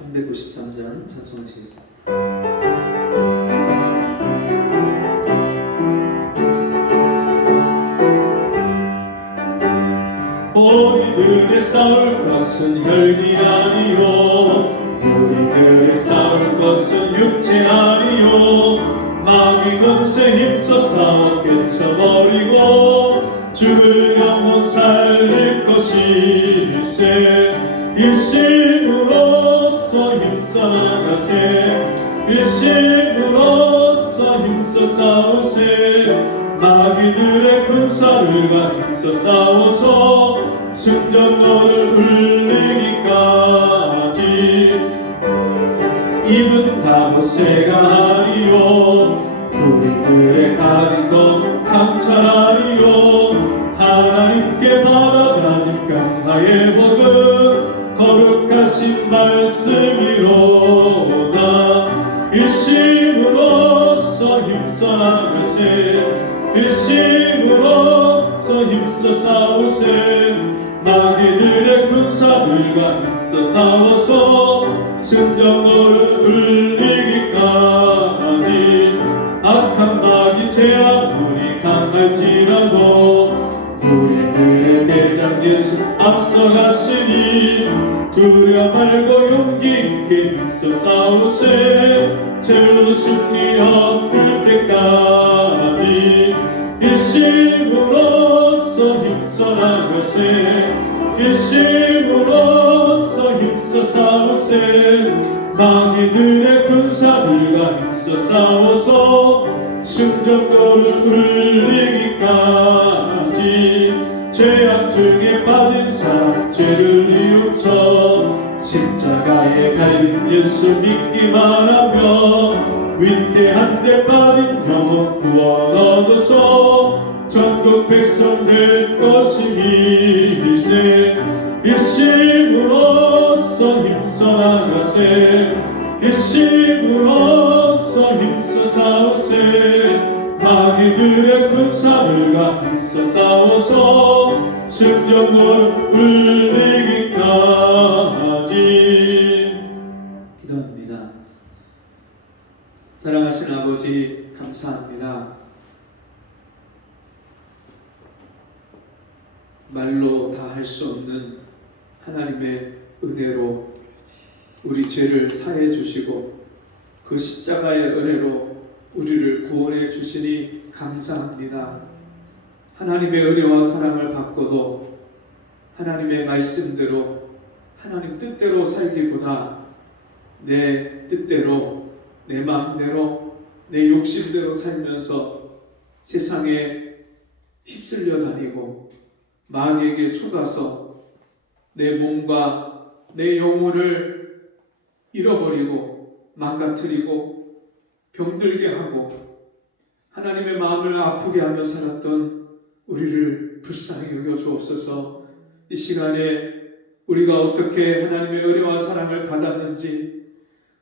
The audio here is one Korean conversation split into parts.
393장 찬송하시겠습니다. 우리들의 싸울 것은 혈기 아니요, 우리들의 싸울 것은 육체 아니요, 마귀 권세 힘써 싸워 깨쳐버리고 죽을 영혼 살릴 것일세. 일심으로써 힘써 나가세, 일심으로써 힘써 싸우세. 마귀들의 군사들과 힘써 싸워서 승전거를 울리기까지. 입은 다못새가 아니요, 우리들의 가진 것 감찰 아니요, 하나님께 받아가진 평화의 복은 거룩하신 말씀이로다. 일심으로써 힘써 나가세, 일심으로써 힘써 싸우세. 마귀들의 군사들과 힘써 싸워서 승전거를 울리기까지. 악한 마귀 제 아무리 강할지라도 우리들의 대장 예수 앞서가시니 두려워 말고 용기 있게 힘써 싸우세. 죄로 승리 얻을 때까지. 일심으로써 힘써 나가세, 일심으로써 힘써 싸우세. 마귀들의 군사들과 힘써 싸워서 승전거를 울리기까지. 죄악 중에 빠진 사람 죄를 뉘우쳐 십자가에 달린 예수 믿기만 하며 위대한 데 빠진 영혼 구원 얻어서 전국 백성 될 것임일세. 일심으로써 힘써 나가세, 일심으로써 힘써 싸우세. 마귀들의 군사들과 힘써 싸워서 승전거를 울리기까지. 기도합니다. 사랑하신 아버지, 감사합니다. 말로 다 할 수 없는 하나님의 은혜로 우리 죄를 사해 주시고 그 십자가의 은혜로 우리를 구원해 주시니 감사합니다. 하나님의 은혜와 사랑을 받고도 하나님의 말씀대로 하나님 뜻대로 살기보다 내 뜻대로, 내 마음대로, 내 욕심대로 살면서 세상에 휩쓸려 다니고 마귀에게 속아서 내 몸과 내 영혼을 잃어버리고 망가뜨리고 병들게 하고 하나님의 마음을 아프게 하며 살았던 우리를 불쌍히 여겨 주옵소서. 이 시간에 우리가 어떻게 하나님의 은혜와 사랑을 받았는지,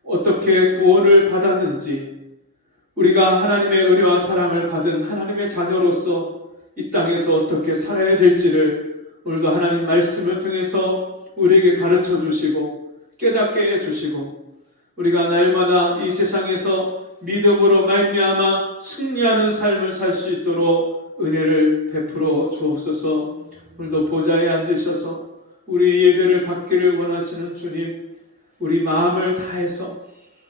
어떻게 구원을 받았는지, 우리가 하나님의 은혜와 사랑을 받은 하나님의 자녀로서 이 땅에서 어떻게 살아야 될지를 오늘도 하나님 말씀을 통해서 우리에게 가르쳐 주시고 깨닫게 해주시고 우리가 날마다 이 세상에서 믿음으로 말미암아 승리하는 삶을 살 수 있도록 은혜를 베풀어 주옵소서. 오늘도 보좌에 앉으셔서 우리 예배를 받기를 원하시는 주님, 우리 마음을 다해서,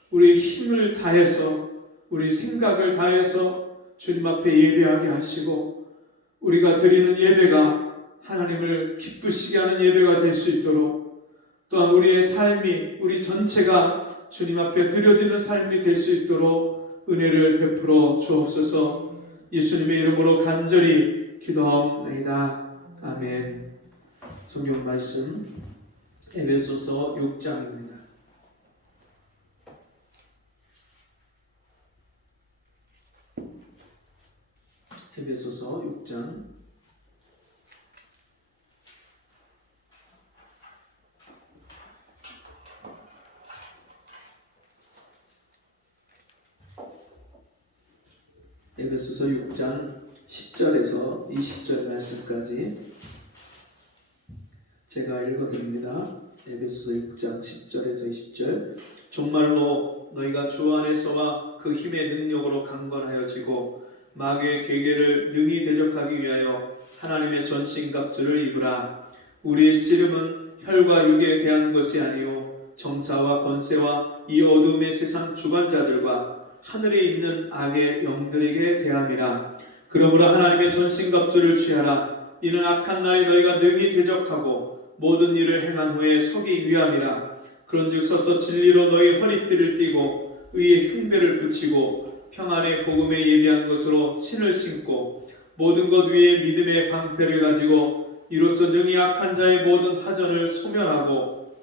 우리 힘을 다해서, 우리 생각을 다해서 주님 앞에 예배하게 하시고 우리가 드리는 예배가 하나님을 기쁘시게 하는 예배가 될 수 있도록, 또한 우리의 삶이, 우리 전체가 주님 앞에 드려지는 삶이 될 수 있도록 은혜를 베풀어 주옵소서. 예수님의 이름으로 간절히 기도하옵나이다. 아멘. 성경 말씀 에베소서 6장입니다. 에베소서 6장 10절에서 20절 말씀까지 제가 읽어드립니다. 에베소서 6장 10절에서 20절. 정말로 너희가 주 안에서와 그 힘의 능력으로 강건하여지고 마귀의 계계를 능히 대적하기 위하여 하나님의 전신갑주를 입으라. 우리의 씨름은 혈과 육에 대한 것이 아니요 정사와 권세와 이 어두움의 세상 주관자들과 하늘에 있는 악의 영들에게 대함이라. 그러므로 하나님의 전신갑주를 취하라. 이는 악한 날에 너희가 능히 대적하고 모든 일을 행한 후에 서기 위함이라. 그런즉 서서 진리로 너희 허리띠를 띠고 의의 흉배를 붙이고 평안의 복음에 예비한 것으로 신을 신고 모든 것 위에 믿음의 방패를 가지고 이로써 능히 악한 자의 모든 화전을 소멸하고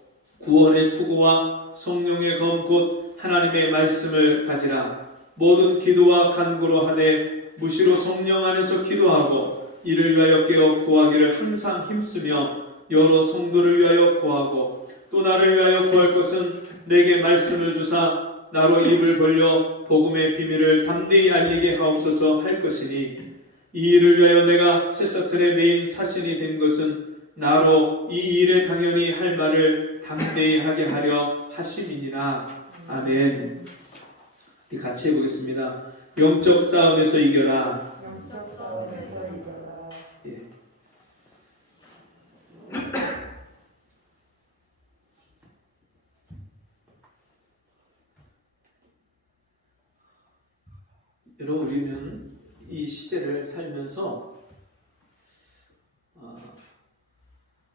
구원의 투구와 성령의 검 곧 하나님의 말씀을 가지라. 모든 기도와 간구로 하되 무시로 성령 안에서 기도하고 이를 위하여 깨어 구하기를 항상 힘쓰며 여러 성도를 위하여 구하고 또 나를 위하여 구할 것은 내게 말씀을 주사 나로 입을 벌려 복음의 비밀을 담대히 알리게 하옵소서 할 것이니 이 일을 위하여 내가 쇠사슬에 매인 사신이 된 것은 나로 이 일에 당연히 할 말을 담대히 하게 하려 하심이니라. 아멘. 우리 같이 해보겠습니다. 영적 싸움에서 이겨라. 영적 싸움에서 이겨라. 예. 여러분, 우리는 이 시대를 살면서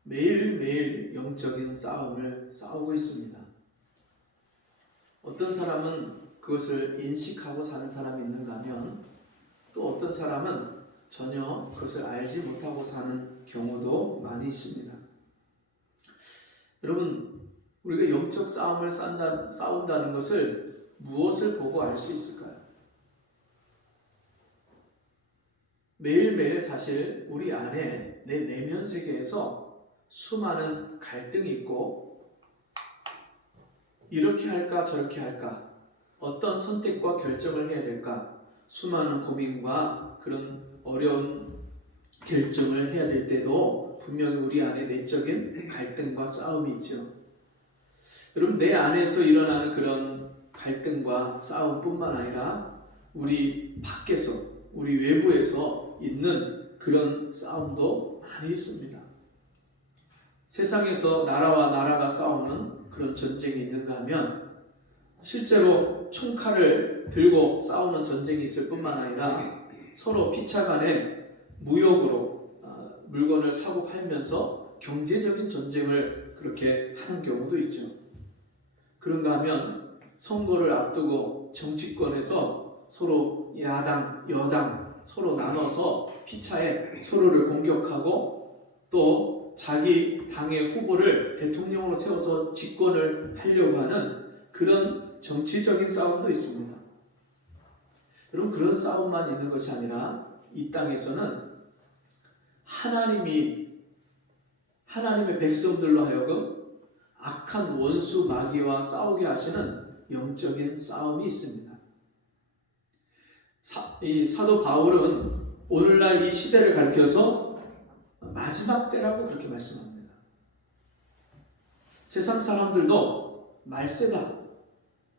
매일매일 영적인 싸움을 싸우고 있습니다. 어떤 사람은 그것을 인식하고 사는 사람이 있는가 하면 또 어떤 사람은 전혀 그것을 알지 못하고 사는 경우도 많이 있습니다. 여러분, 우리가 영적 싸움을 싸운다는 것을 무엇을 보고 알 수 있을까요? 매일매일 사실 우리 안에 내 내면 세계에서 수많은 갈등이 있고 이렇게 할까 저렇게 할까 어떤 선택과 결정을 해야 될까 수많은 고민과 그런 어려운 결정을 해야 될 때도 분명히 우리 안에 내적인 갈등과 싸움이 있죠. 여러분, 내 안에서 일어나는 그런 갈등과 싸움뿐만 아니라 우리 밖에서 우리 외부에서 있는 그런 싸움도 많이 있습니다. 세상에서 나라와 나라가 싸우는 그런 전쟁이 있는가 하면 실제로 총칼을 들고 싸우는 전쟁이 있을 뿐만 아니라 서로 피차 간에 무역으로 물건을 사고 팔면서 경제적인 전쟁을 그렇게 하는 경우도 있죠. 그런가 하면 선거를 앞두고 정치권에서 서로 야당, 여당 서로 나눠서 피차에 서로를 공격하고 또 자기 당의 후보를 대통령으로 세워서 집권을 하려고 하는 그런 정치적인 싸움도 있습니다. 여러분, 그런 싸움만 있는 것이 아니라 이 땅에서는 하나님의 백성들로 하여금 악한 원수 마귀와 싸우게 하시는 영적인 싸움이 있습니다. 이 사도 바울은 오늘날 이 시대를 가리켜서 마지막 때라고 그렇게 말씀합니다. 세상 사람들도 말세다.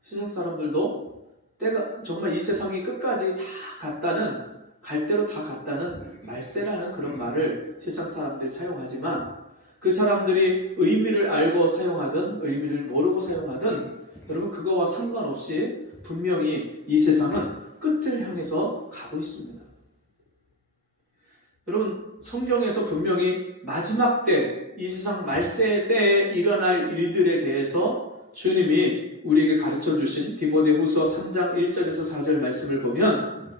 세상 사람들도 때가 정말 이 세상이 끝까지 다 갔다는 갈대로 다 갔다는 말세라는 그런 말을 세상 사람들이 사용하지만 그 사람들이 의미를 알고 사용하든 의미를 모르고 사용하든 여러분 그거와 상관없이 분명히 이 세상은 끝을 향해서 가고 있습니다. 여러분, 성경에서 분명히 마지막 때, 이 세상 말세 때에 일어날 일들에 대해서 주님이 우리에게 가르쳐 주신 디모데후서 3장 1절에서 4절 말씀을 보면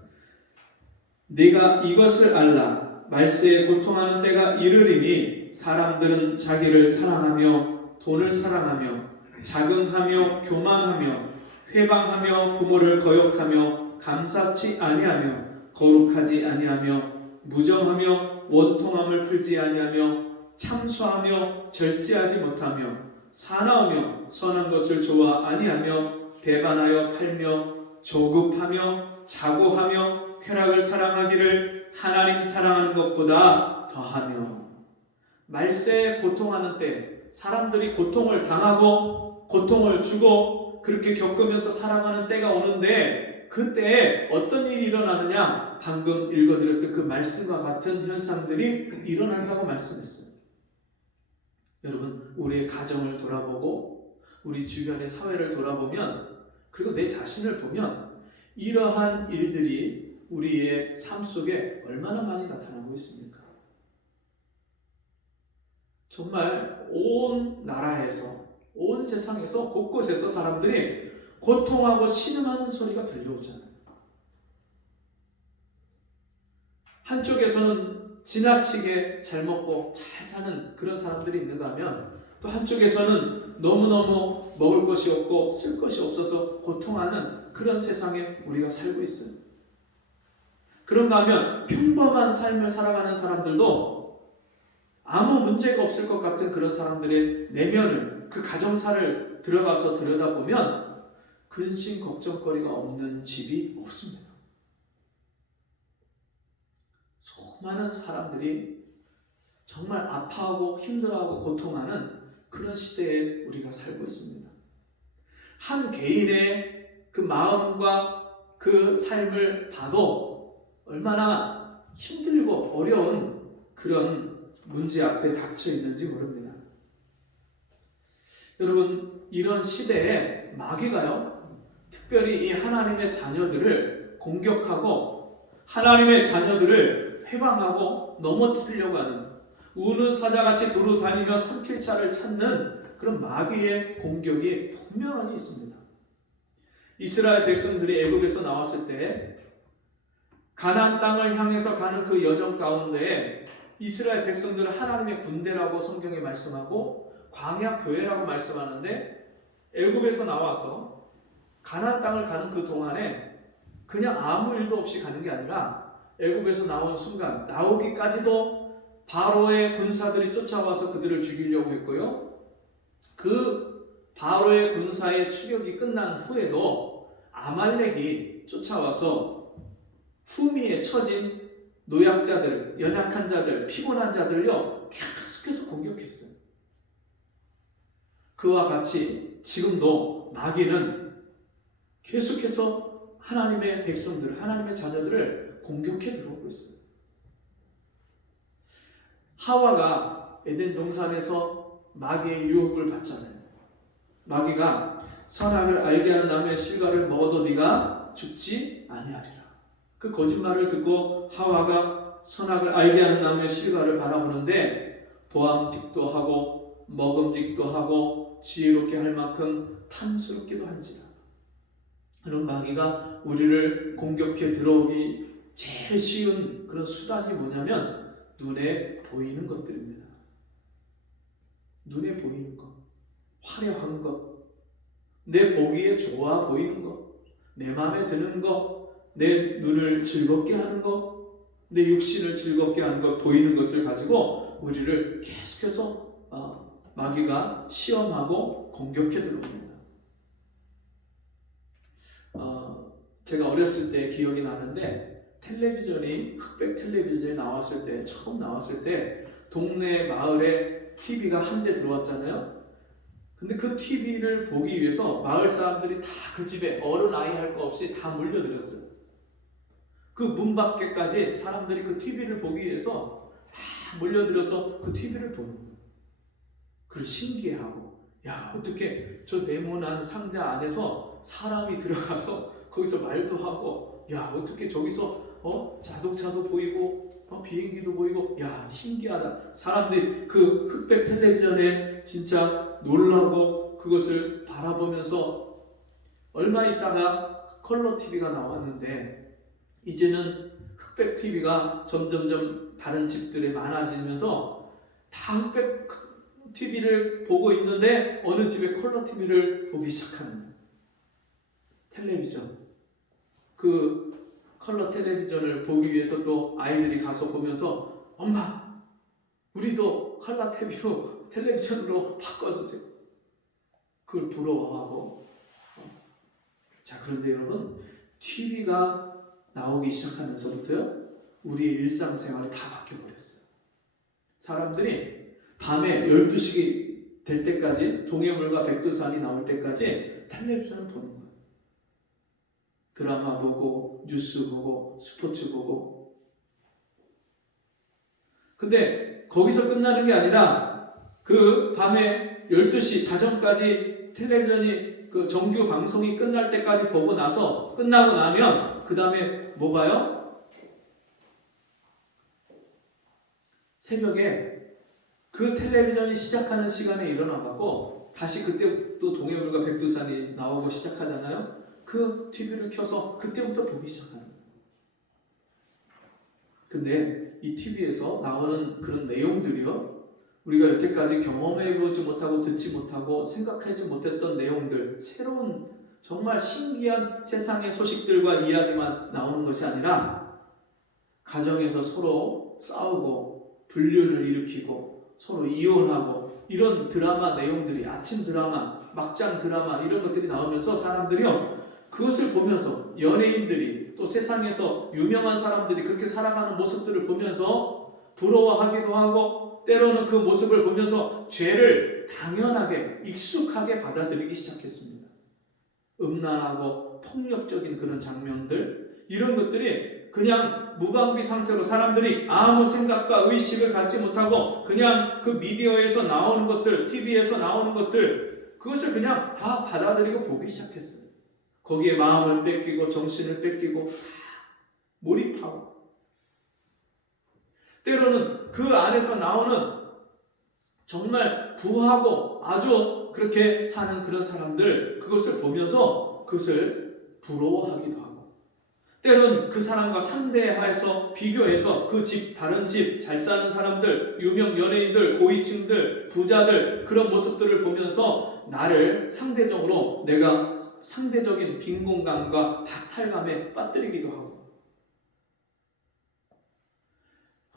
네가 이것을 알라. 말세에 고통하는 때가 이르리니 사람들은 자기를 사랑하며 돈을 사랑하며 자긍하며 교만하며 회방하며 부모를 거역하며 감사치 아니하며 거룩하지 아니하며 무정하며 원통함을 풀지 아니하며 참수하며 절제하지 못하며 사나우며 선한 것을 좋아 아니하며 배반하여 팔며 조급하며 자고하며 쾌락을 사랑하기를 하나님 사랑하는 것보다 더하며 말세에 고통하는 때 사람들이 고통을 당하고 고통을 주고 그렇게 겪으면서 살아가는 때가 오는데 그때 어떤 일이 일어나느냐? 방금 읽어드렸던 그 말씀과 같은 현상들이 일어난다고 말씀했어요. 여러분, 우리의 가정을 돌아보고 우리 주변의 사회를 돌아보면 그리고 내 자신을 보면 이러한 일들이 우리의 삶 속에 얼마나 많이 나타나고 있습니까? 정말 온 나라에서 온 세상에서 곳곳에서 사람들이 고통하고 신음하는 소리가 들려오잖아요. 한쪽에서는 지나치게 잘 먹고 잘 사는 그런 사람들이 있는가 하면 또 한쪽에서는 너무너무 먹을 것이 없고 쓸 것이 없어서 고통하는 그런 세상에 우리가 살고 있어요. 그런가 하면 평범한 삶을 살아가는 사람들도 아무 문제가 없을 것 같은 그런 사람들의 내면을, 그 가정사를 들어가서 들여다보면 근심 걱정거리가 없는 집이 없습니다. 수많은 사람들이 정말 아파하고 힘들어하고 고통하는 그런 시대에 우리가 살고 있습니다. 한 개인의 그 마음과 그 삶을 봐도 얼마나 힘들고 어려운 그런 문제 앞에 닥쳐 있는지 모릅니다. 여러분, 이런 시대에 마귀가요, 특별히 이 하나님의 자녀들을 공격하고 하나님의 자녀들을 회방하고 넘어뜨리려고 하는, 우는 사자같이 두루 다니며 삼킬 자를 찾는 그런 마귀의 공격이 분명하게 있습니다. 이스라엘 백성들이 애굽에서 나왔을 때 가나안 땅을 향해서 가는 그 여정 가운데 이스라엘 백성들은 하나님의 군대라고 성경에 말씀하고 광야 교회라고 말씀하는데, 애굽에서 나와서 가나안 땅을 가는 그 동안에 그냥 아무 일도 없이 가는 게 아니라 애굽에서 나온 순간 나오기까지도 바로의 군사들이 쫓아와서 그들을 죽이려고 했고요. 그 바로의 군사의 추격이 끝난 후에도 아말렉이 쫓아와서 후미에 처진 노약자들, 연약한 자들, 피곤한 자들요 계속해서 공격했어요. 그와 같이 지금도 마귀는 계속해서 하나님의 백성들, 하나님의 자녀들을 공격해 들어오고 있어요. 하와가 에덴 동산에서 마귀의 유혹을 받잖아요. 마귀가 선악을 알게 하는 나무의 실과를 먹어도 네가 죽지 아니하리라. 그 거짓말을 듣고 하와가 선악을 알게 하는 나무의 실과를 바라보는데 보암직도 하고 먹음직도 하고 지혜롭게 할 만큼 탐스럽기도 한지라. 그런 마귀가 우리를 공격해 들어오기 제일 쉬운 그런 수단이 뭐냐면 눈에 보이는 것들입니다. 눈에 보이는 것, 화려한 것, 내 보기에 좋아 보이는 것, 내 마음에 드는 것, 내 눈을 즐겁게 하는 것, 내 육신을 즐겁게 하는 것, 보이는 것을 가지고 우리를 계속해서 마귀가 시험하고 공격해 들어옵니다. 제가 어렸을 때 기억이 나는데 텔레비전이, 흑백 텔레비전이 나왔을 때, 처음 나왔을 때 동네 마을에 TV가 한 대 들어왔잖아요. 근데 그 TV를 보기 위해서 마을 사람들이 다 그 집에 어른 아이 할 거 없이 다 몰려들었어요. 그 문 밖에까지 사람들이 그 TV를 보기 위해서 다 몰려들어서 그 TV를 보는 거예요. 그걸 신기해하고, 야, 어떻게 저 네모난 상자 안에서 사람이 들어가서 거기서 말도 하고, 야, 어떻게 저기서 자동차도 보이고 비행기도 보이고, 야, 신기하다. 사람들이 그 흑백 텔레비전에 진짜 놀라고 그것을 바라보면서, 얼마 있다가 컬러 TV가 나왔는데 이제는 흑백 TV가 점점점 다른 집들에 많아지면서 다 흑백 TV를 보고 있는데 어느 집에 컬러 TV를 보기 시작하는 텔레비전. 그 컬러 텔레비전을 보기 위해서 또 아이들이 가서 보면서, 엄마, 우리도 컬러 TV로 텔레비전으로 바꿔주세요. 그걸 부러워하고. 자, 그런데 여러분, TV가 나오기 시작하면서부터요, 우리의 일상생활이 다 바뀌어버렸어요. 사람들이 밤에 12시 될 때까지, 동해물과 백두산이 나올 때까지 텔레비전을 보는 거예요. 드라마 보고 뉴스 보고 스포츠 보고. 근데 거기서 끝나는 게 아니라 그 밤에 12시 자정까지 텔레비전이 그 정규 방송이 끝날 때까지 보고 나서 끝나고 나면 그 다음에 뭐 봐요? 새벽에 그 텔레비전이 시작하는 시간에 일어나갖고 다시 그때 또 동해물과 백두산이 나오고 시작하잖아요. 그 TV를 켜서 그때부터 보기 시작하는 거예요. 근데 이 TV에서 나오는 그런 내용들이요, 우리가 여태까지 경험해보지 못하고 듣지 못하고 생각하지 못했던 내용들, 새로운 정말 신기한 세상의 소식들과 이야기만 나오는 것이 아니라 가정에서 서로 싸우고 불륜을 일으키고 서로 이혼하고 이런 드라마 내용들이, 아침 드라마, 막장 드라마 이런 것들이 나오면서 사람들이요, 그것을 보면서 연예인들이 또 세상에서 유명한 사람들이 그렇게 살아가는 모습들을 보면서 부러워하기도 하고, 때로는 그 모습을 보면서 죄를 당연하게 익숙하게 받아들이기 시작했습니다. 음란하고 폭력적인 그런 장면들, 이런 것들이 그냥 무방비 상태로 사람들이 아무 생각과 의식을 갖지 못하고 그냥 그 미디어에서 나오는 것들, TV에서 나오는 것들, 그것을 그냥 다 받아들이고 보기 시작했어요. 거기에 마음을 뺏기고 정신을 뺏기고 다 몰입하고, 때로는 그 안에서 나오는 정말 부하고 아주 그렇게 사는 그런 사람들, 그것을 보면서 그것을 부러워하기도 하고, 때로는 그 사람과 상대해서 비교해서 그 집, 다른 집, 잘 사는 사람들, 유명 연예인들, 고위층들, 부자들, 그런 모습들을 보면서 나를 상대적으로, 내가 상대적인 빈곤감과 박탈감에 빠뜨리기도 하고.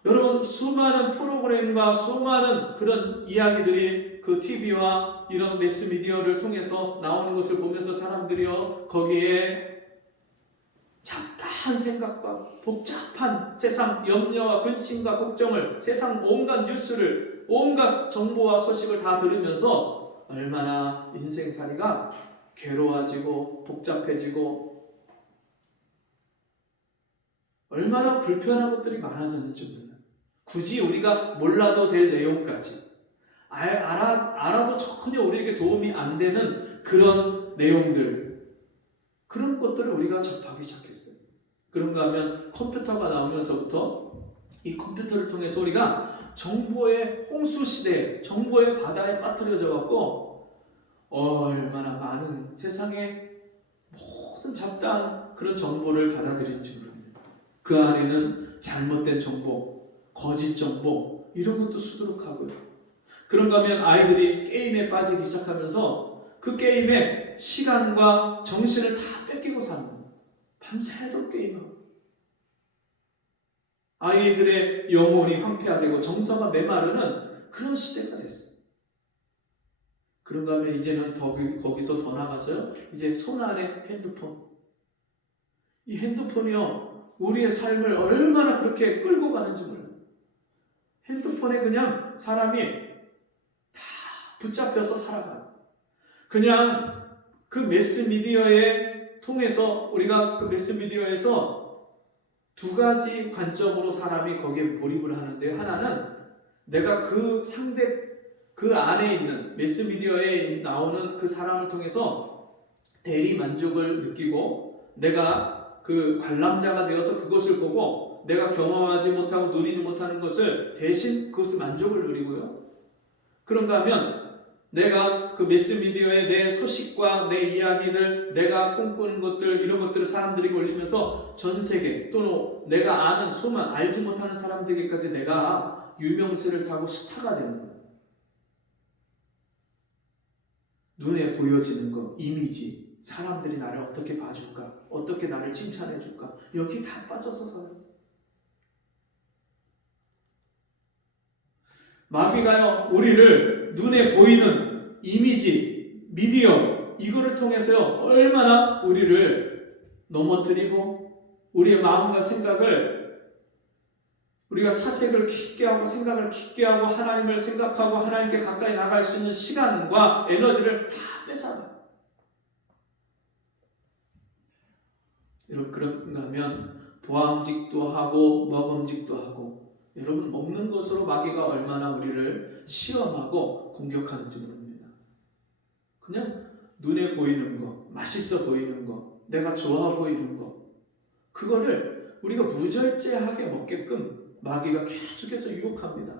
여러분, 수많은 프로그램과 수많은 그런 이야기들이 그 TV와 이런 매스미디어를 통해서 나오는 것을 보면서 사람들이요, 거기에 잡다한 생각과 복잡한 세상 염려와 근심과 걱정을, 세상 온갖 뉴스를, 온갖 정보와 소식을 다 들으면서 얼마나 인생살이가 괴로워지고 복잡해지고 얼마나 불편한 것들이 많아졌는지 몰라요. 굳이 우리가 몰라도 될 내용까지 알아도 전혀 우리에게 도움이 안 되는 그런 내용들, 그런 것들을 우리가 접하기 시작했어요. 그런가 하면 컴퓨터가 나오면서부터 이 컴퓨터를 통해서 우리가 정보의 홍수시대, 정보의 바다에 빠뜨려져 갖고 얼마나 많은 세상의 모든 잡다한 그런 정보를 받아들인지 모릅니다. 그 안에는 잘못된 정보, 거짓 정보, 이런 것도 수두룩하고요. 그런가 하면 아이들이 게임에 빠지기 시작하면서 그 게임에 시간과 정신을 다 뺏기고 사는 거예요. 밤새도록 게임하고. 아이들의 영혼이 황폐화되고 정서가 메마르는 그런 시대가 됐어요. 그런가 하면 이제는 거기서 더 나가서요, 이제 손 안에 핸드폰. 이 핸드폰이요, 우리의 삶을 얼마나 그렇게 끌고 가는지 몰라요. 핸드폰에 그냥 사람이 다 붙잡혀서 살아가요. 그냥 그 매스미디어에 통해서, 우리가 그 매스미디어에서 두 가지 관점으로 사람이 거기에 몰입을 하는데, 하나는 내가 그 그 안에 있는 매스미디어에 나오는 그 사람을 통해서 대리 만족을 느끼고, 내가 그 관람자가 되어서 그것을 보고 내가 경험하지 못하고 누리지 못하는 것을 대신 그것을 만족을 누리고요. 그런가 하면 내가 그 매스미디어에 내 소식과 내 이야기들, 내가 꿈꾸는 것들, 이런 것들을 사람들이 올리면서 전 세계 또는 내가 아는 수많은 알지 못하는 사람들에게까지 내가 유명세를 타고 스타가 되는 거예요. 눈에 보여지는 것, 이미지, 사람들이 나를 어떻게 봐줄까, 어떻게 나를 칭찬해줄까, 여기 다 빠져서 살아요. 마귀가요, 우리를 눈에 보이는 이미지, 미디어, 이거를 통해서요, 얼마나 우리를 넘어뜨리고 우리의 마음과 생각을 우리가 사색을 깊게 하고 생각을 깊게 하고 하나님을 생각하고 하나님께 가까이 나갈 수 있는 시간과 에너지를 다 뺏어가요. 여러분 그런가 하면 보암직도 하고 먹음직도 하고 여러분 먹는 것으로 마귀가 얼마나 우리를 시험하고 공격하는지 모릅니다. 그냥 눈에 보이는 거, 맛있어 보이는 거, 내가 좋아 보이는 거 그거를 우리가 무절제하게 먹게끔 마귀가 계속해서 유혹합니다.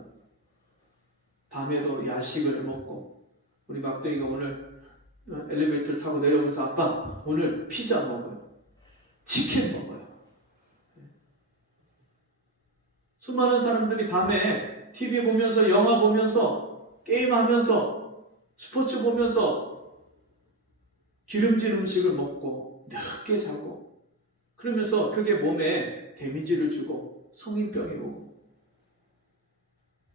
밤에도 야식을 먹고 우리 막둥이가 오늘 엘리베이터를 타고 내려오면서 아빠 오늘 피자 먹어요. 치킨 먹어요. 수많은 사람들이 밤에 TV 보면서 영화 보면서 게임하면서 스포츠 보면서 기름진 음식을 먹고 늦게 자고 그러면서 그게 몸에 데미지를 주고 성인병이 오고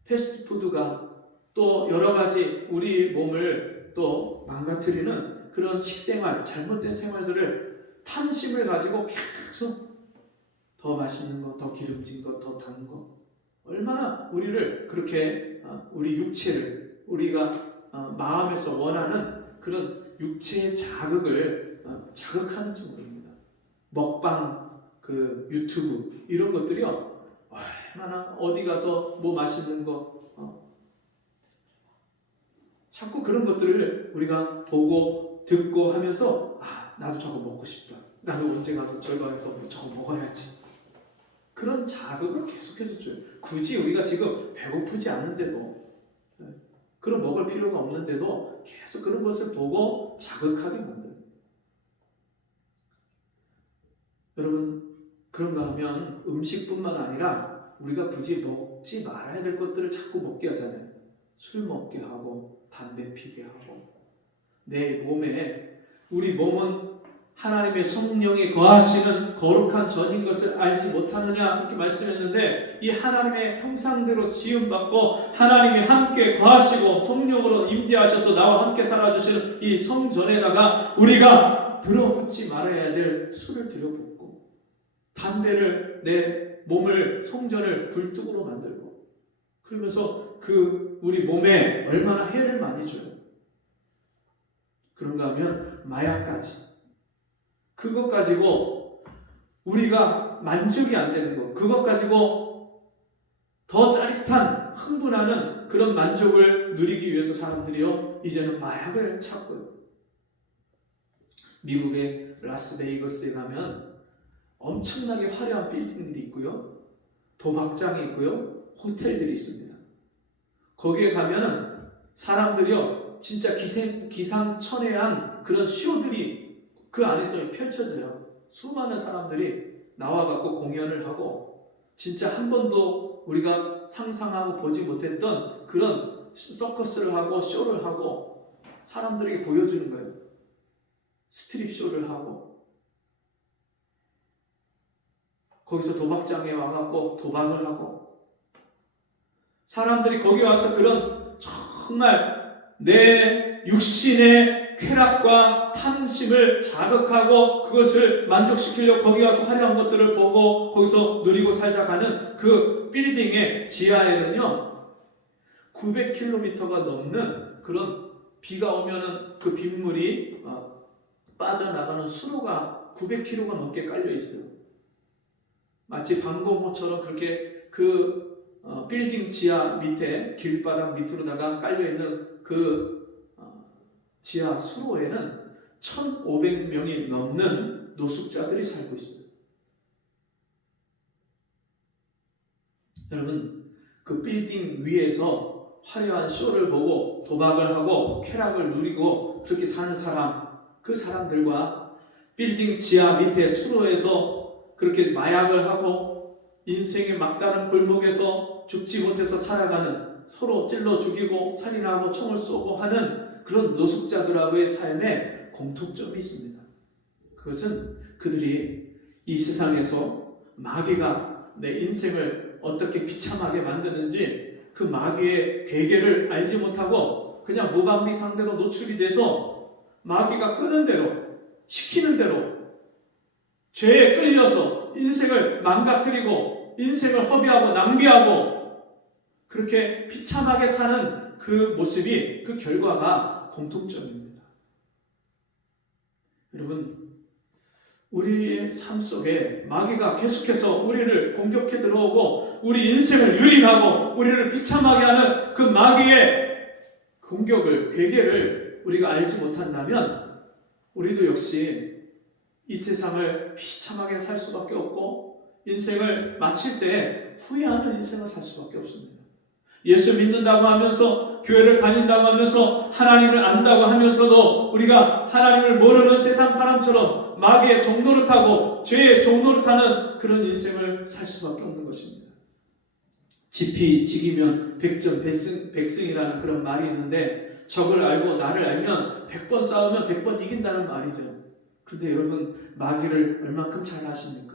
패스트푸드가 또 여러 가지 우리 몸을 또 망가뜨리는 그런 식생활, 잘못된 생활들을 탐심을 가지고 계속 더 맛있는 거, 더 기름진 거, 더 단 거 얼마나 우리를 그렇게 우리 육체를 우리가 마음에서 원하는 그런 육체의 자극을 자극하는지 모릅니다. 먹방, 그 유튜브 이런 것들이요 얼마나 어디 가서 뭐 맛있는 거 자꾸 그런 것들을 우리가 보고 듣고 하면서 나도 저거 먹고 싶다. 나도 언제 가서 저거 가서 저거 먹어야지. 그런 자극을 계속해서 줘요. 굳이 우리가 지금 배고프지 않은데도 그런 먹을 필요가 없는데도 계속 그런 것을 보고 자극하게 만들어요. 여러분 그런가 하면 음식뿐만 아니라 우리가 굳이 먹지 말아야 될 것들을 자꾸 먹게 하잖아요. 술 먹게 하고 담배 피게 하고 내 몸에 우리 몸은 하나님의 성령이 거하시는 거룩한 전인 것을 알지 못하느냐 그렇게 말씀했는데 이 하나님의 형상대로 지음받고 하나님이 함께 거하시고 성령으로 임재하셔서 나와 함께 살아주시는 이 성전에다가 우리가 들어붙지 말아야 될 술을 들여붓고 담배를 내 몸을 성전을 불뚝으로 만들고 그러면서 그 우리 몸에 얼마나 해를 많이 줘요. 그런가 하면 마약까지 그것 가지고 우리가 만족이 안 되는 거 그것 가지고 더 짜릿한 흥분하는 그런 만족을 누리기 위해서 사람들이요 이제는 마약을 찾고요. 미국의 라스베이거스에 가면 엄청나게 화려한 빌딩들이 있고요 도박장이 있고요 호텔들이 있습니다. 거기에 가면은 사람들이요 진짜 기상천외한 그런 쇼들이 그 안에서 펼쳐져요. 수많은 사람들이 나와갖고 공연을 하고 진짜 한 번도 우리가 상상하고 보지 못했던 그런 서커스를 하고 쇼를 하고 사람들에게 보여주는 거예요. 스트립 쇼를 하고 거기서 도박장에 와갖고 도박을 하고 사람들이 거기 와서 그런 정말 내 육신의 쾌락과 탐심을 자극하고 그것을 만족시키려고 거기 와서 화려한 것들을 보고 거기서 누리고 살다 가는 그 빌딩의 지하에는요 900km가 넘는 그런 비가 오면은 그 빗물이 빠져나가는 수로가 900km가 넘게 깔려 있어요. 마치 방공호처럼 그렇게 그 빌딩 지하 밑에 길바닥 밑으로다가 깔려 있는 그 지하 수로에는 1,500명이 넘는 노숙자들이 살고 있어요. 여러분 그 빌딩 위에서 화려한 쇼를 보고 도박을 하고 쾌락을 누리고 그렇게 사는 사람 그 사람들과 빌딩 지하 밑에 수로에서 그렇게 마약을 하고 인생의 막다른 골목에서 죽지 못해서 살아가는 서로 찔러 죽이고 살인하고 총을 쏘고 하는 그런 노숙자들하고의 삶에 공통점이 있습니다. 그것은 그들이 이 세상에서 마귀가 내 인생을 어떻게 비참하게 만드는지 그 마귀의 괴계를 알지 못하고 그냥 무방비 상대로 노출이 돼서 마귀가 끄는 대로 시키는 대로 죄에 끌려서 인생을 망가뜨리고 인생을 허비하고 낭비하고 그렇게 비참하게 사는 그 모습이, 그 결과가 공통점입니다. 여러분, 우리의 삶 속에 마귀가 계속해서 우리를 공격해 들어오고 우리 인생을 유린하고 우리를 비참하게 하는 그 마귀의 공격을, 괴계를 우리가 알지 못한다면 우리도 역시 이 세상을 비참하게 살 수밖에 없고 인생을 마칠 때 후회하는 인생을 살 수밖에 없습니다. 예수 믿는다고 하면서, 교회를 다닌다고 하면서, 하나님을 안다고 하면서도 우리가 하나님을 모르는 세상 사람처럼 마귀의 종노릇하고 죄의 종노릇하는 그런 인생을 살 수밖에 없는 것입니다. 지피 지기면 백전 백승이라는 그런 말이 있는데, 적을 알고 나를 알면 100번 싸우면 100번 이긴다는 말이죠. 그런데 여러분, 마귀를 얼만큼 잘 아십니까?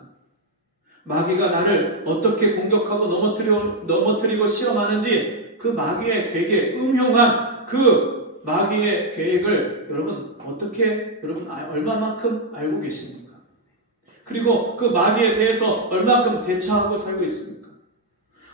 마귀가 나를 어떻게 공격하고 넘어뜨리고 시험하는지, 그 마귀의 계획에 응용한 그 마귀의 계획을 여러분 어떻게, 여러분 얼마만큼 알고 계십니까? 그리고 그 마귀에 대해서 얼마만큼 대처하고 살고 있습니까?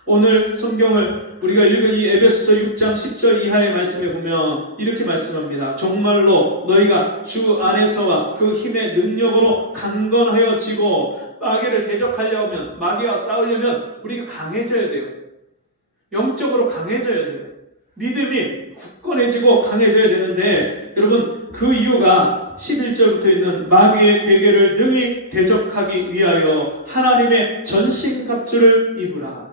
오늘 성경을 우리가 읽은 이 에베소서 6장 10절 이하의 말씀에 보면 이렇게 말씀합니다. 정말로 너희가 주 안에서와 그 힘의 능력으로 강건하여지고, 마귀를 대적하려면, 마귀와 싸우려면 우리가 강해져야 돼요. 영적으로 강해져야 돼요. 믿음이 굳건해지고 강해져야 되는데, 여러분 그 이유가 11절부터 있는 마귀의 괴계를 능히 대적하기 위하여 하나님의 전신갑주를 입으라.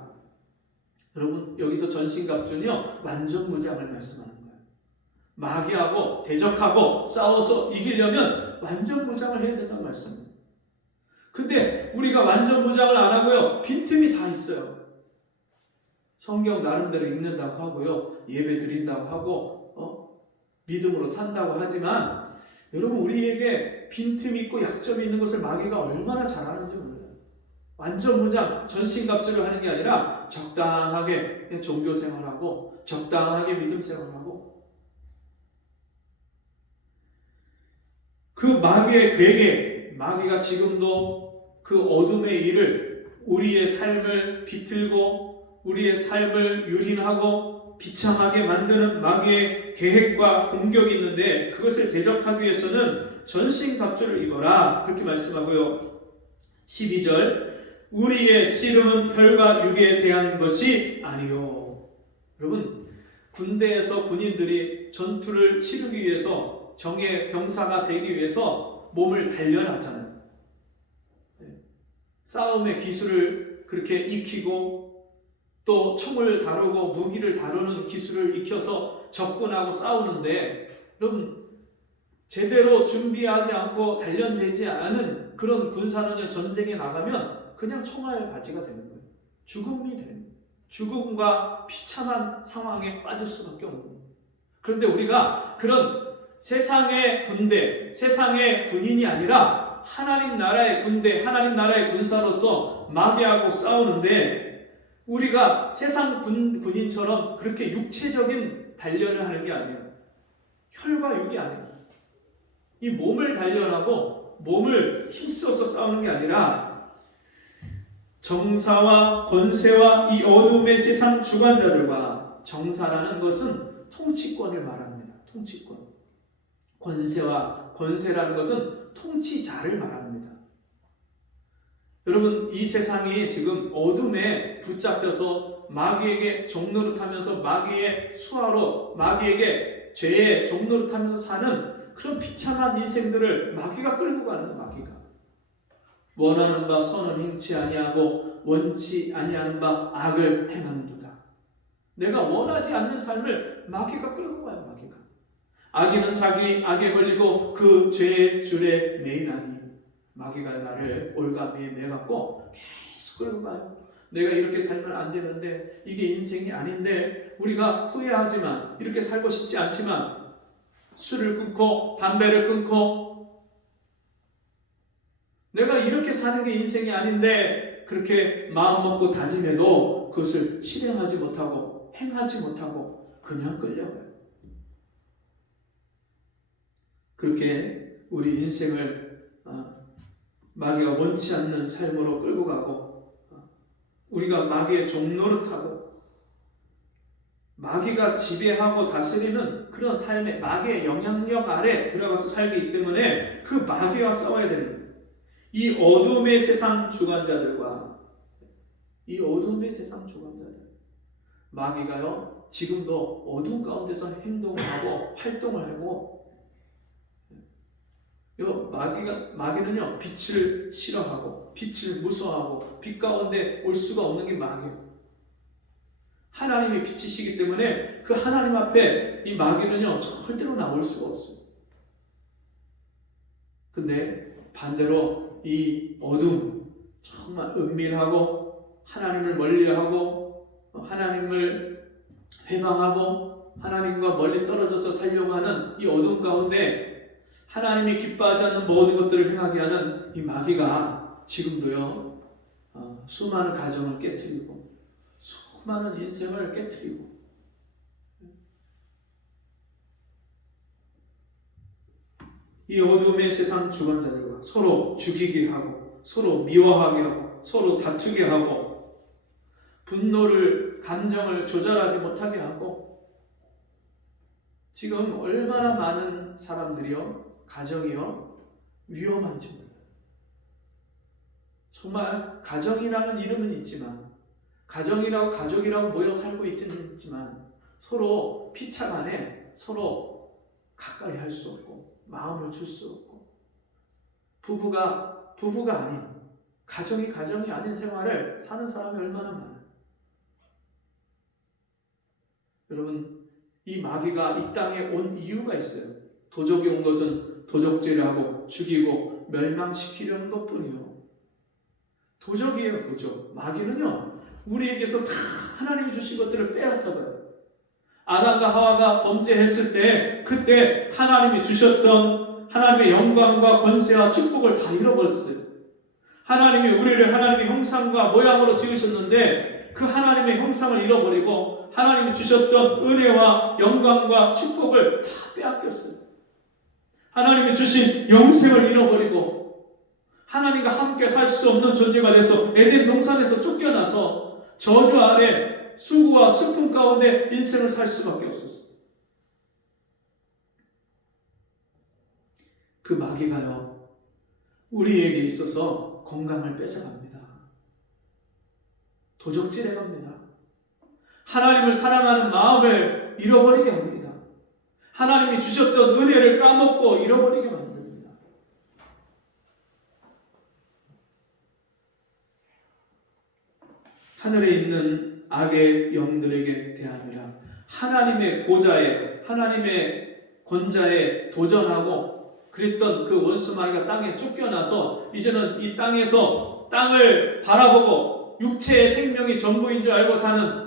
여러분, 여기서 전신갑주는요, 완전무장을 말씀하는 거예요. 마귀하고 대적하고 싸워서 이기려면 완전무장을 해야 된다는 말씀입니다. 근데 우리가 완전무장을 안 하고요, 빈틈이 다 있어요. 성경 나름대로 읽는다고 하고요, 예배 드린다고 하고 믿음으로 산다고 하지만, 여러분 우리에게 빈틈이 있고 약점이 있는 것을 마귀가 얼마나 잘 아는지 몰라요. 완전무장, 전신갑주를 하는 게 아니라 적당하게 종교 생활하고 적당하게 믿음 생활하고, 그 마귀의 괴계, 마귀가 지금도 그 어둠의 일을, 우리의 삶을 비틀고 우리의 삶을 유린하고 비참하게 만드는 마귀의 계획과 공격이 있는데, 그것을 대적하기 위해서는 전신갑주를 입어라, 그렇게 말씀하고요. 12절, 우리의 씨름은 혈과 육에 대한 것이 아니요. 여러분, 군대에서 군인들이 전투를 치르기 위해서, 정예 병사가 되기 위해서 몸을 단련하잖아요. 싸움의 기술을 그렇게 익히고, 또 총을 다루고 무기를 다루는 기술을 익혀서 적군하고 싸우는데, 여러분 제대로 준비하지 않고 단련되지 않은 그런 군사는 전쟁에 나가면 그냥 총알 바지가 되는 거예요. 죽음이 되는 거예요. 죽음과 비참한 상황에 빠질 수밖에 없는 거예요. 그런데 우리가 그런 세상의 군대, 세상의 군인이 아니라 하나님 나라의 군대, 하나님 나라의 군사로서 마귀하고 싸우는데, 우리가 세상 군인처럼 그렇게 육체적인 단련을 하는 게 아니에요. 혈과 육이 아니에요. 이 몸을 단련하고 몸을 힘써서 싸우는 게 아니라, 정사와 권세와 이 어둠의 세상 주관자들과, 정사라는 것은 통치권을 말합니다. 통치권. 권세라는 것은 통치자를 말합니다. 여러분, 이 세상이 지금 어둠에 붙잡혀서 마귀에게 종노릇하면서 마귀의 수하로, 마귀에게 죄의 종노릇하면서 사는 그런 비참한 인생들을 마귀가 끌고 가는 거예요. 마귀가 원하는 바 선은 행치 아니하고 원치 아니하는 바 악을 행하는도다. 내가 원하지 않는 삶을 마귀가 끌고 가요. 마귀가. 악인은 자기 악에 걸리고 그 죄의 줄에 매이나니, 마귀가 나를 올가미에 매갖고 계속 끌고 가요. 내가 이렇게 살면 안 되는데, 이게 인생이 아닌데, 우리가 후회하지만, 이렇게 살고 싶지 않지만, 술을 끊고 담배를 끊고, 내가 이렇게 사는 게 인생이 아닌데 그렇게 마음 먹고 다짐해도 그것을 실행하지 못하고 행하지 못하고 그냥 끌려가요. 그렇게 우리 인생을 마귀가 원치 않는 삶으로 끌고 가고, 우리가 마귀의 종노릇하고 마귀가 지배하고 다스리는 그런 삶의 마귀의 영향력 아래 들어가서 살기 때문에 그 마귀와 싸워야 되는 거예요. 이 어둠의 세상 주관자들과 이 어둠의 세상 주관자들, 마귀가요 지금도 어둠 가운데서 행동을 하고 활동을 하고, 마귀는요 빛을 싫어하고 빛을 무서워하고 빛 가운데 올 수가 없는 게 마귀예요. 하나님이 빛이시기 때문에 그 하나님 앞에 이 마귀는요 절대로 나올 수가 없어요. 근데 반대로 이 어둠, 정말 은밀하고 하나님을 멀리하고 하나님을 회방하고 하나님과 멀리 떨어져서 살려고 하는 이 어둠 가운데 하나님이 기뻐하지 않는 모든 것들을 행하게 하는 이 마귀가 지금도요 수많은 가정을 깨트리고 수많은 인생을 깨트리고, 이 어둠의 세상 주관자들과 서로 죽이게 하고 서로 미워하게 하고 서로 다투게 하고 분노를 감정을 조절하지 못하게 하고, 지금 얼마나 많은 사람들이요 가정이요 위험한지 몰라요. 정말 가정이라는 이름은 있지만 가정이라고 가족이라고 모여 살고 있지는 있지만 서로 피차 간에 서로 가까이 할 수 없고 마음을 줄 수 없고, 부부가 아닌 가정이 아닌 생활을 사는 사람이 얼마나 많아요. 여러분, 이 마귀가 이 땅에 온 이유가 있어요. 도적이 온 것은 도적질하고 죽이고 멸망시키려는 것뿐이요. 도적이에요, 도적. 마귀는요 우리에게서 다 하나님이 주신 것들을 빼앗아가요. 아담과 하와가 범죄했을 때 그때 하나님이 주셨던 하나님의 영광과 권세와 축복을 다 잃어버렸어요. 하나님이 우리를 하나님의 형상과 모양으로 지으셨는데 그 하나님의 형상을 잃어버리고 하나님이 주셨던 은혜와 영광과 축복을 다 빼앗겼어요. 하나님이 주신 영생을 잃어버리고 하나님과 함께 살 수 없는 존재가 돼서 에덴 동산에서 쫓겨나서 저주 아래 수고와 슬픔 가운데 인생을 살 수밖에 없었어요. 그 마귀가요 우리에게 있어서 건강을 뺏어갑니다. 도적질해 갑니다. 하나님을 사랑하는 마음을 잃어버리게 합니다. 하나님이 주셨던 은혜를 까먹고 잃어버리게 만듭니다. 하늘에 있는 악의 영들에게 대함이라. 하나님의 보좌에, 하나님의 권자에 도전하고 그랬던 그 원수 마귀가 땅에 쫓겨나서 이제는 이 땅에서 땅을 바라보고 육체의 생명이 전부인 줄 알고 사는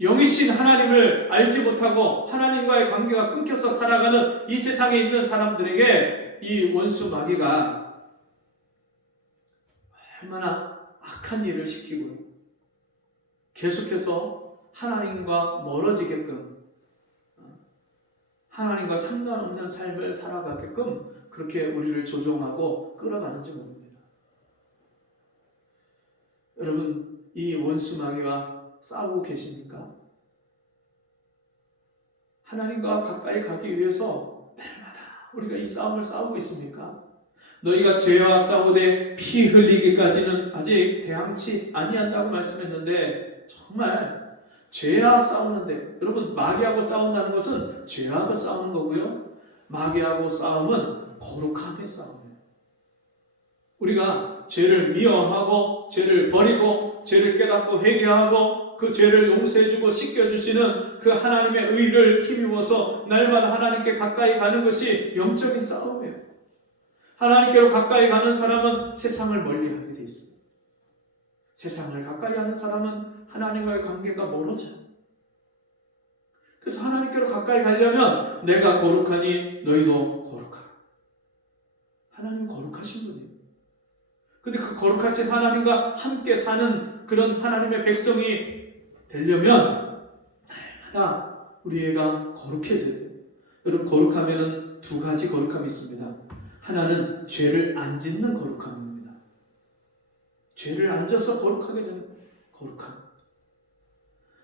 영이신 하나님을 알지 못하고 하나님과의 관계가 끊겨서 살아가는 이 세상에 있는 사람들에게 이 원수 마귀가 얼마나 악한 일을 시키고요. 계속해서 하나님과 멀어지게끔, 하나님과 상관없는 삶을 살아가게끔 그렇게 우리를 조종하고 끌어가는지 모릅니다. 여러분, 이 원수 마귀와 싸우고 계십니까? 하나님과 가까이 가기 위해서 날마다 우리가 이 싸움을 싸우고 있습니까? 너희가 죄와 싸우되 피 흘리기까지는 아직 대항치 아니한다고 말씀했는데, 정말 죄와 싸우는데, 여러분, 마귀하고 싸운다는 것은 죄하고 싸우는 거고요, 마귀하고 싸움은 거룩함의 싸움이에요. 우리가 죄를 미워하고 죄를 버리고 죄를 깨닫고 회개하고 그 죄를 용서해주고 씻겨주시는 그 하나님의 의를 힘입어서 날마다 하나님께 가까이 가는 것이 영적인 싸움이에요. 하나님께로 가까이 가는 사람은 세상을 멀리하게 돼 있어요. 세상을 가까이 하는 사람은 하나님과의 관계가 멀어져요. 그래서 하나님께로 가까이 가려면 내가 거룩하니 너희도 거룩하라. 하나님 거룩하신 분이에요. 근데 그 거룩하신 하나님과 함께 사는 그런 하나님의 백성이 되려면 날마다 우리가 거룩해져야 돼요. 여러분, 거룩하면은 두 가지 거룩함이 있습니다. 하나는 죄를 안 짓는 거룩함입니다. 죄를 안 져서 거룩하게 되는 거예요. 거룩함.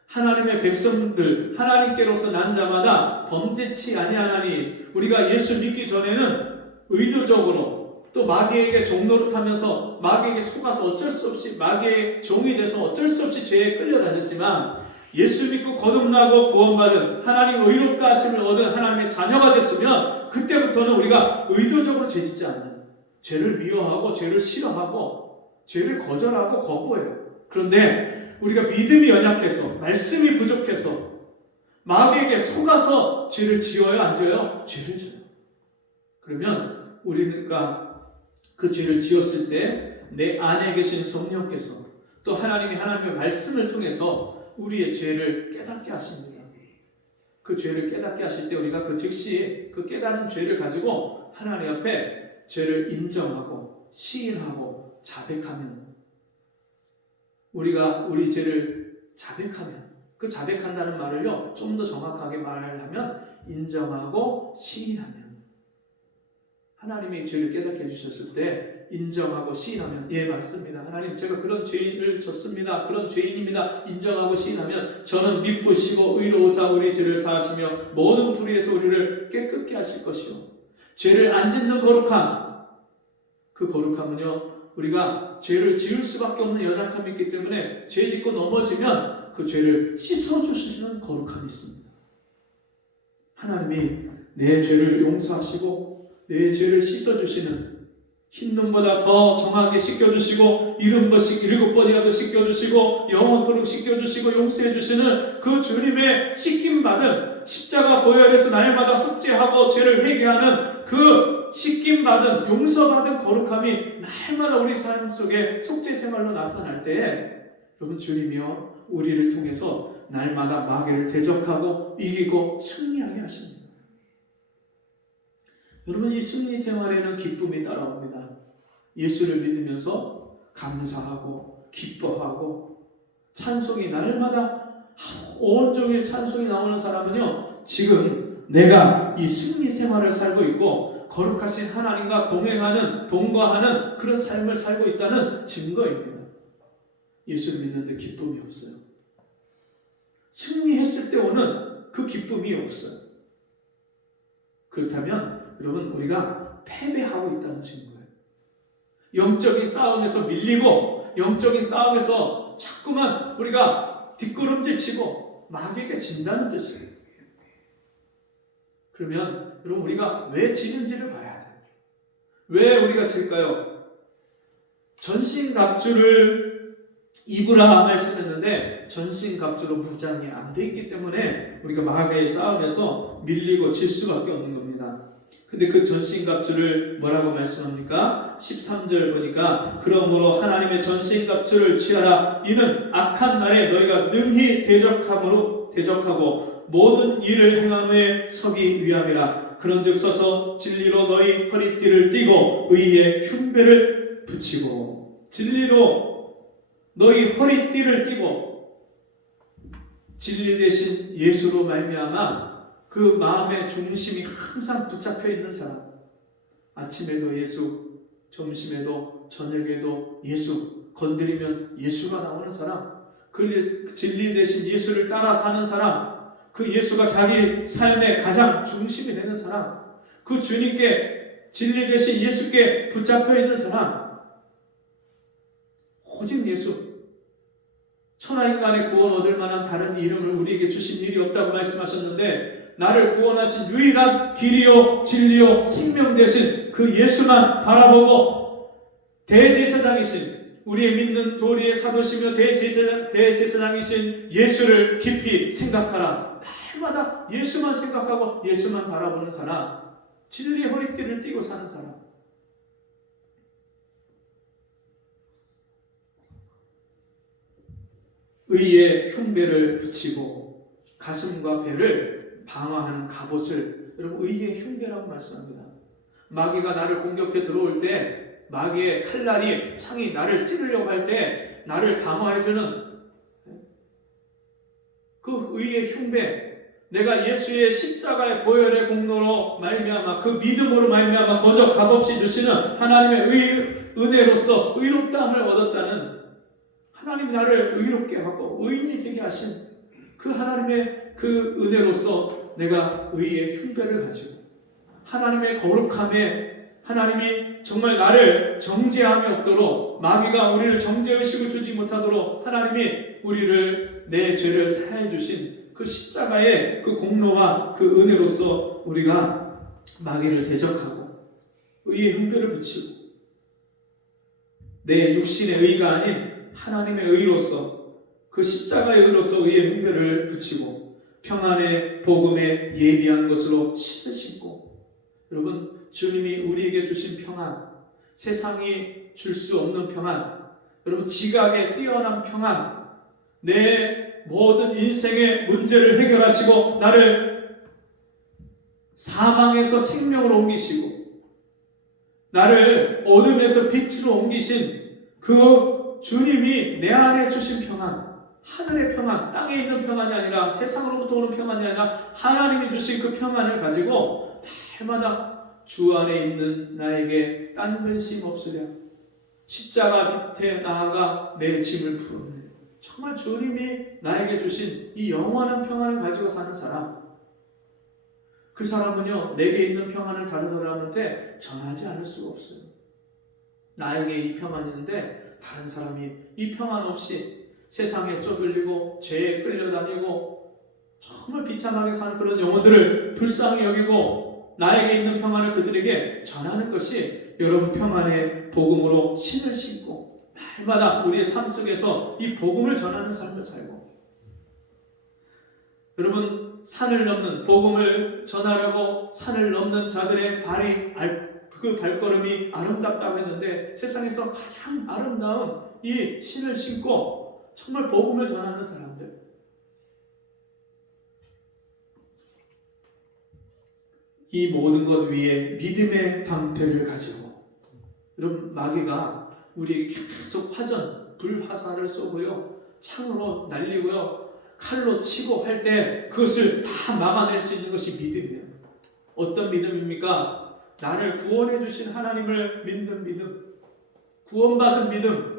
하나님의 백성들, 하나님께로서 난 자마다 범죄치 아니하나니, 우리가 예수 믿기 전에는 의도적으로 또 마귀에게 종노릇하면서 마귀에게 속아서 어쩔 수 없이 마귀의 종이 돼서 어쩔 수 없이 죄에 끌려다녔지만, 예수 믿고 거듭나고 구원받은 하나님 의롭다 하심을 얻은 하나님의 자녀가 됐으면 그때부터는 우리가 의도적으로 죄짓지 않아요. 죄를 미워하고 죄를 싫어하고 죄를 거절하고 거부해요. 그런데 우리가 믿음이 연약해서, 말씀이 부족해서 마귀에게 속아서 죄를 지어요, 안 지어요? 죄를 지어요. 그러면 우리가 그 죄를 지었을 때 내 안에 계신 성령께서 또 하나님의 말씀을 통해서 우리의 죄를 깨닫게 하십니다. 그 죄를 깨닫게 하실 때 우리가 그 즉시 그 깨달은 죄를 가지고 하나님 앞에 죄를 인정하고 시인하고 자백하면, 우리가 우리 죄를 자백하면, 그 자백한다는 말을요 좀 더 정확하게 말을 하면 인정하고 시인하면, 하나님이 죄를 깨닫게 해주셨을 때 인정하고 시인하면, 예 맞습니다, 하나님 제가 그런 죄를 졌습니다, 그런 죄인입니다, 인정하고 시인하면 저는 미쁘시고 의로우사 우리 죄를 사하시며 모든 불의에서 우리를 깨끗게 하실 것이요, 죄를 안 짓는 거룩함, 그 거룩함은요 우리가 죄를 지을 수밖에 없는 연약함이 있기 때문에 죄 짓고 넘어지면 그 죄를 씻어주시는 거룩함이 있습니다. 하나님이 내 죄를 용서하시고 내 죄를 씻어주시는, 흰눈보다 더 정확하게 씻겨주시고 70번씩 7번이라도 씻겨주시고 영원토록 씻겨주시고 용서해주시는 그 주님의 씻김받은, 십자가 보혈에서 날마다 속죄하고 죄를 회개하는 그 씻김받은, 용서받은 거룩함이 날마다 우리 삶 속에 속죄 생활로 나타날 때에 여러분, 주님이요 우리를 통해서 날마다 마귀를 대적하고 이기고 승리하게 하십니다. 여러분, 이 승리 생활에는 기쁨이 따라옵니다. 예수를 믿으면서 감사하고 기뻐하고 찬송이 날마다 온종일 찬송이 나오는 사람은요 지금 내가 이 승리 생활을 살고 있고 거룩하신 하나님과 동행하는, 동거하는 그런 삶을 살고 있다는 증거입니다. 예수를 믿는데 기쁨이 없어요. 승리했을 때 오는 그 기쁨이 없어요. 그렇다면 여러분, 우리가 패배하고 있다는 증거예요. 영적인 싸움에서 밀리고 영적인 싸움에서 자꾸만 우리가 뒷걸음질 치고 마귀에게 진다는 뜻이에요. 그러면 여러분, 우리가 왜 지는지를 봐야 돼요. 왜 우리가 질까요? 전신갑주를 입으라 말씀했는데 전신갑주로 무장이 안 돼 있기 때문에 우리가 마귀의 싸움에서 밀리고 질 수밖에 없는 겁니다. 근데 그 전신갑주를 뭐라고 말씀합니까? 13절 보니까 그러므로 하나님의 전신갑주를 취하라. 이는 악한 날에 너희가 능히 대적하고 모든 일을 행한 후에 서기 위함이라. 그런즉 서서 진리로 너희 허리띠를 띠고 의의 흉배를 붙이고, 진리로 너희 허리띠를 띠고 진리 대신 예수로 말미암아 그 마음의 중심이 항상 붙잡혀 있는 사람, 아침에도 예수, 점심에도 저녁에도 예수, 건드리면 예수가 나오는 사람, 그 진리 대신 예수를 따라 사는 사람, 그 예수가 자기 삶의 가장 중심이 되는 사람, 그 주님께, 진리 대신 예수께 붙잡혀 있는 사람, 오직 예수, 천하인간의 구원 얻을 만한 다른 이름을 우리에게 주신 일이 없다고 말씀하셨는데, 나를 구원하신 유일한 길이요 진리요 생명 되신 그 예수만 바라보고 대제사장이신, 우리의 믿는 도리의 사도시며 대제사장이신 예수를 깊이 생각하라. 날마다 예수만 생각하고 예수만 바라보는 사람, 진리의 허리띠를 띠고 사는 사람, 의의 흉배를 붙이고 가슴과 배를 방어하는 갑옷을, 여러분, 의의 흉배라고 말씀합니다. 마귀가 나를 공격해 들어올 때, 마귀의 칼날이, 창이 나를 찌르려고 할 때 나를 방어해주는 그 의의 흉배, 내가 예수의 십자가의 보혈의 공로로 말미암아 그 믿음으로 말미암아 거저 값없이 주시는 하나님의 은혜로서 의롭다함을 얻었다는 하나님이 나를 의롭게 하고 의인이 되게 하신 그 하나님의 그 은혜로서 내가 의의 흉배를 가지고 하나님의 거룩함에 하나님이 정말 나를 정죄함이 없도록 마귀가 우리를 정죄의식을 주지 못하도록 하나님이 우리를 내 죄를 사해 주신 그 십자가의 그 공로와 그 은혜로서 우리가 마귀를 대적하고 의의 흉배를 붙이고 내 육신의 의가 아닌 하나님의 의로서 그 십자가의 의로서 의의 흉배를 붙이고 평안의 복음에 예비한 것으로 신을 신고 여러분 주님이 우리에게 주신 평안 세상이 줄 수 없는 평안 여러분 지각에 뛰어난 평안 내 모든 인생의 문제를 해결하시고 나를 사망에서 생명으로 옮기시고 나를 어둠에서 빛으로 옮기신 그 주님이 내 안에 주신 평안 하늘의 평안, 땅에 있는 평안이 아니라 세상으로부터 오는 평안이 아니라 하나님이 주신 그 평안을 가지고 날마다 주 안에 있는 나에게 딴 근심 없으랴 십자가 밑에 나아가 내 짐을 풀었네. 정말 주님이 나에게 주신 이 영원한 평안을 가지고 사는 사람 그 사람은요 내게 있는 평안을 다른 사람한테 전하지 않을 수가 없어요. 나에게 이 평안이 있는데 다른 사람이 이 평안 없이 세상에 쫓들리고 죄에 끌려다니고 정말 비참하게 사는 그런 영혼들을 불쌍히 여기고 나에게 있는 평안을 그들에게 전하는 것이 여러분 평안의 복음으로 신을 신고 날마다 우리의 삶 속에서 이 복음을 전하는 삶을 살고 여러분 산을 넘는 복음을 전하려고 산을 넘는 자들의 그 발걸음이 아름답다고 했는데 세상에서 가장 아름다운 이 신을 신고 정말 복음을 전하는 사람들 이 모든 것 위에 믿음의 방패를 가지고 여러분 마귀가 우리에게 계속 화전, 불화살을 쏘고요 창으로 날리고요 칼로 치고 할 때 그것을 다 막아낼 수 있는 것이 믿음이에요. 어떤 믿음입니까? 나를 구원해 주신 하나님을 믿는 믿음 구원받은 믿음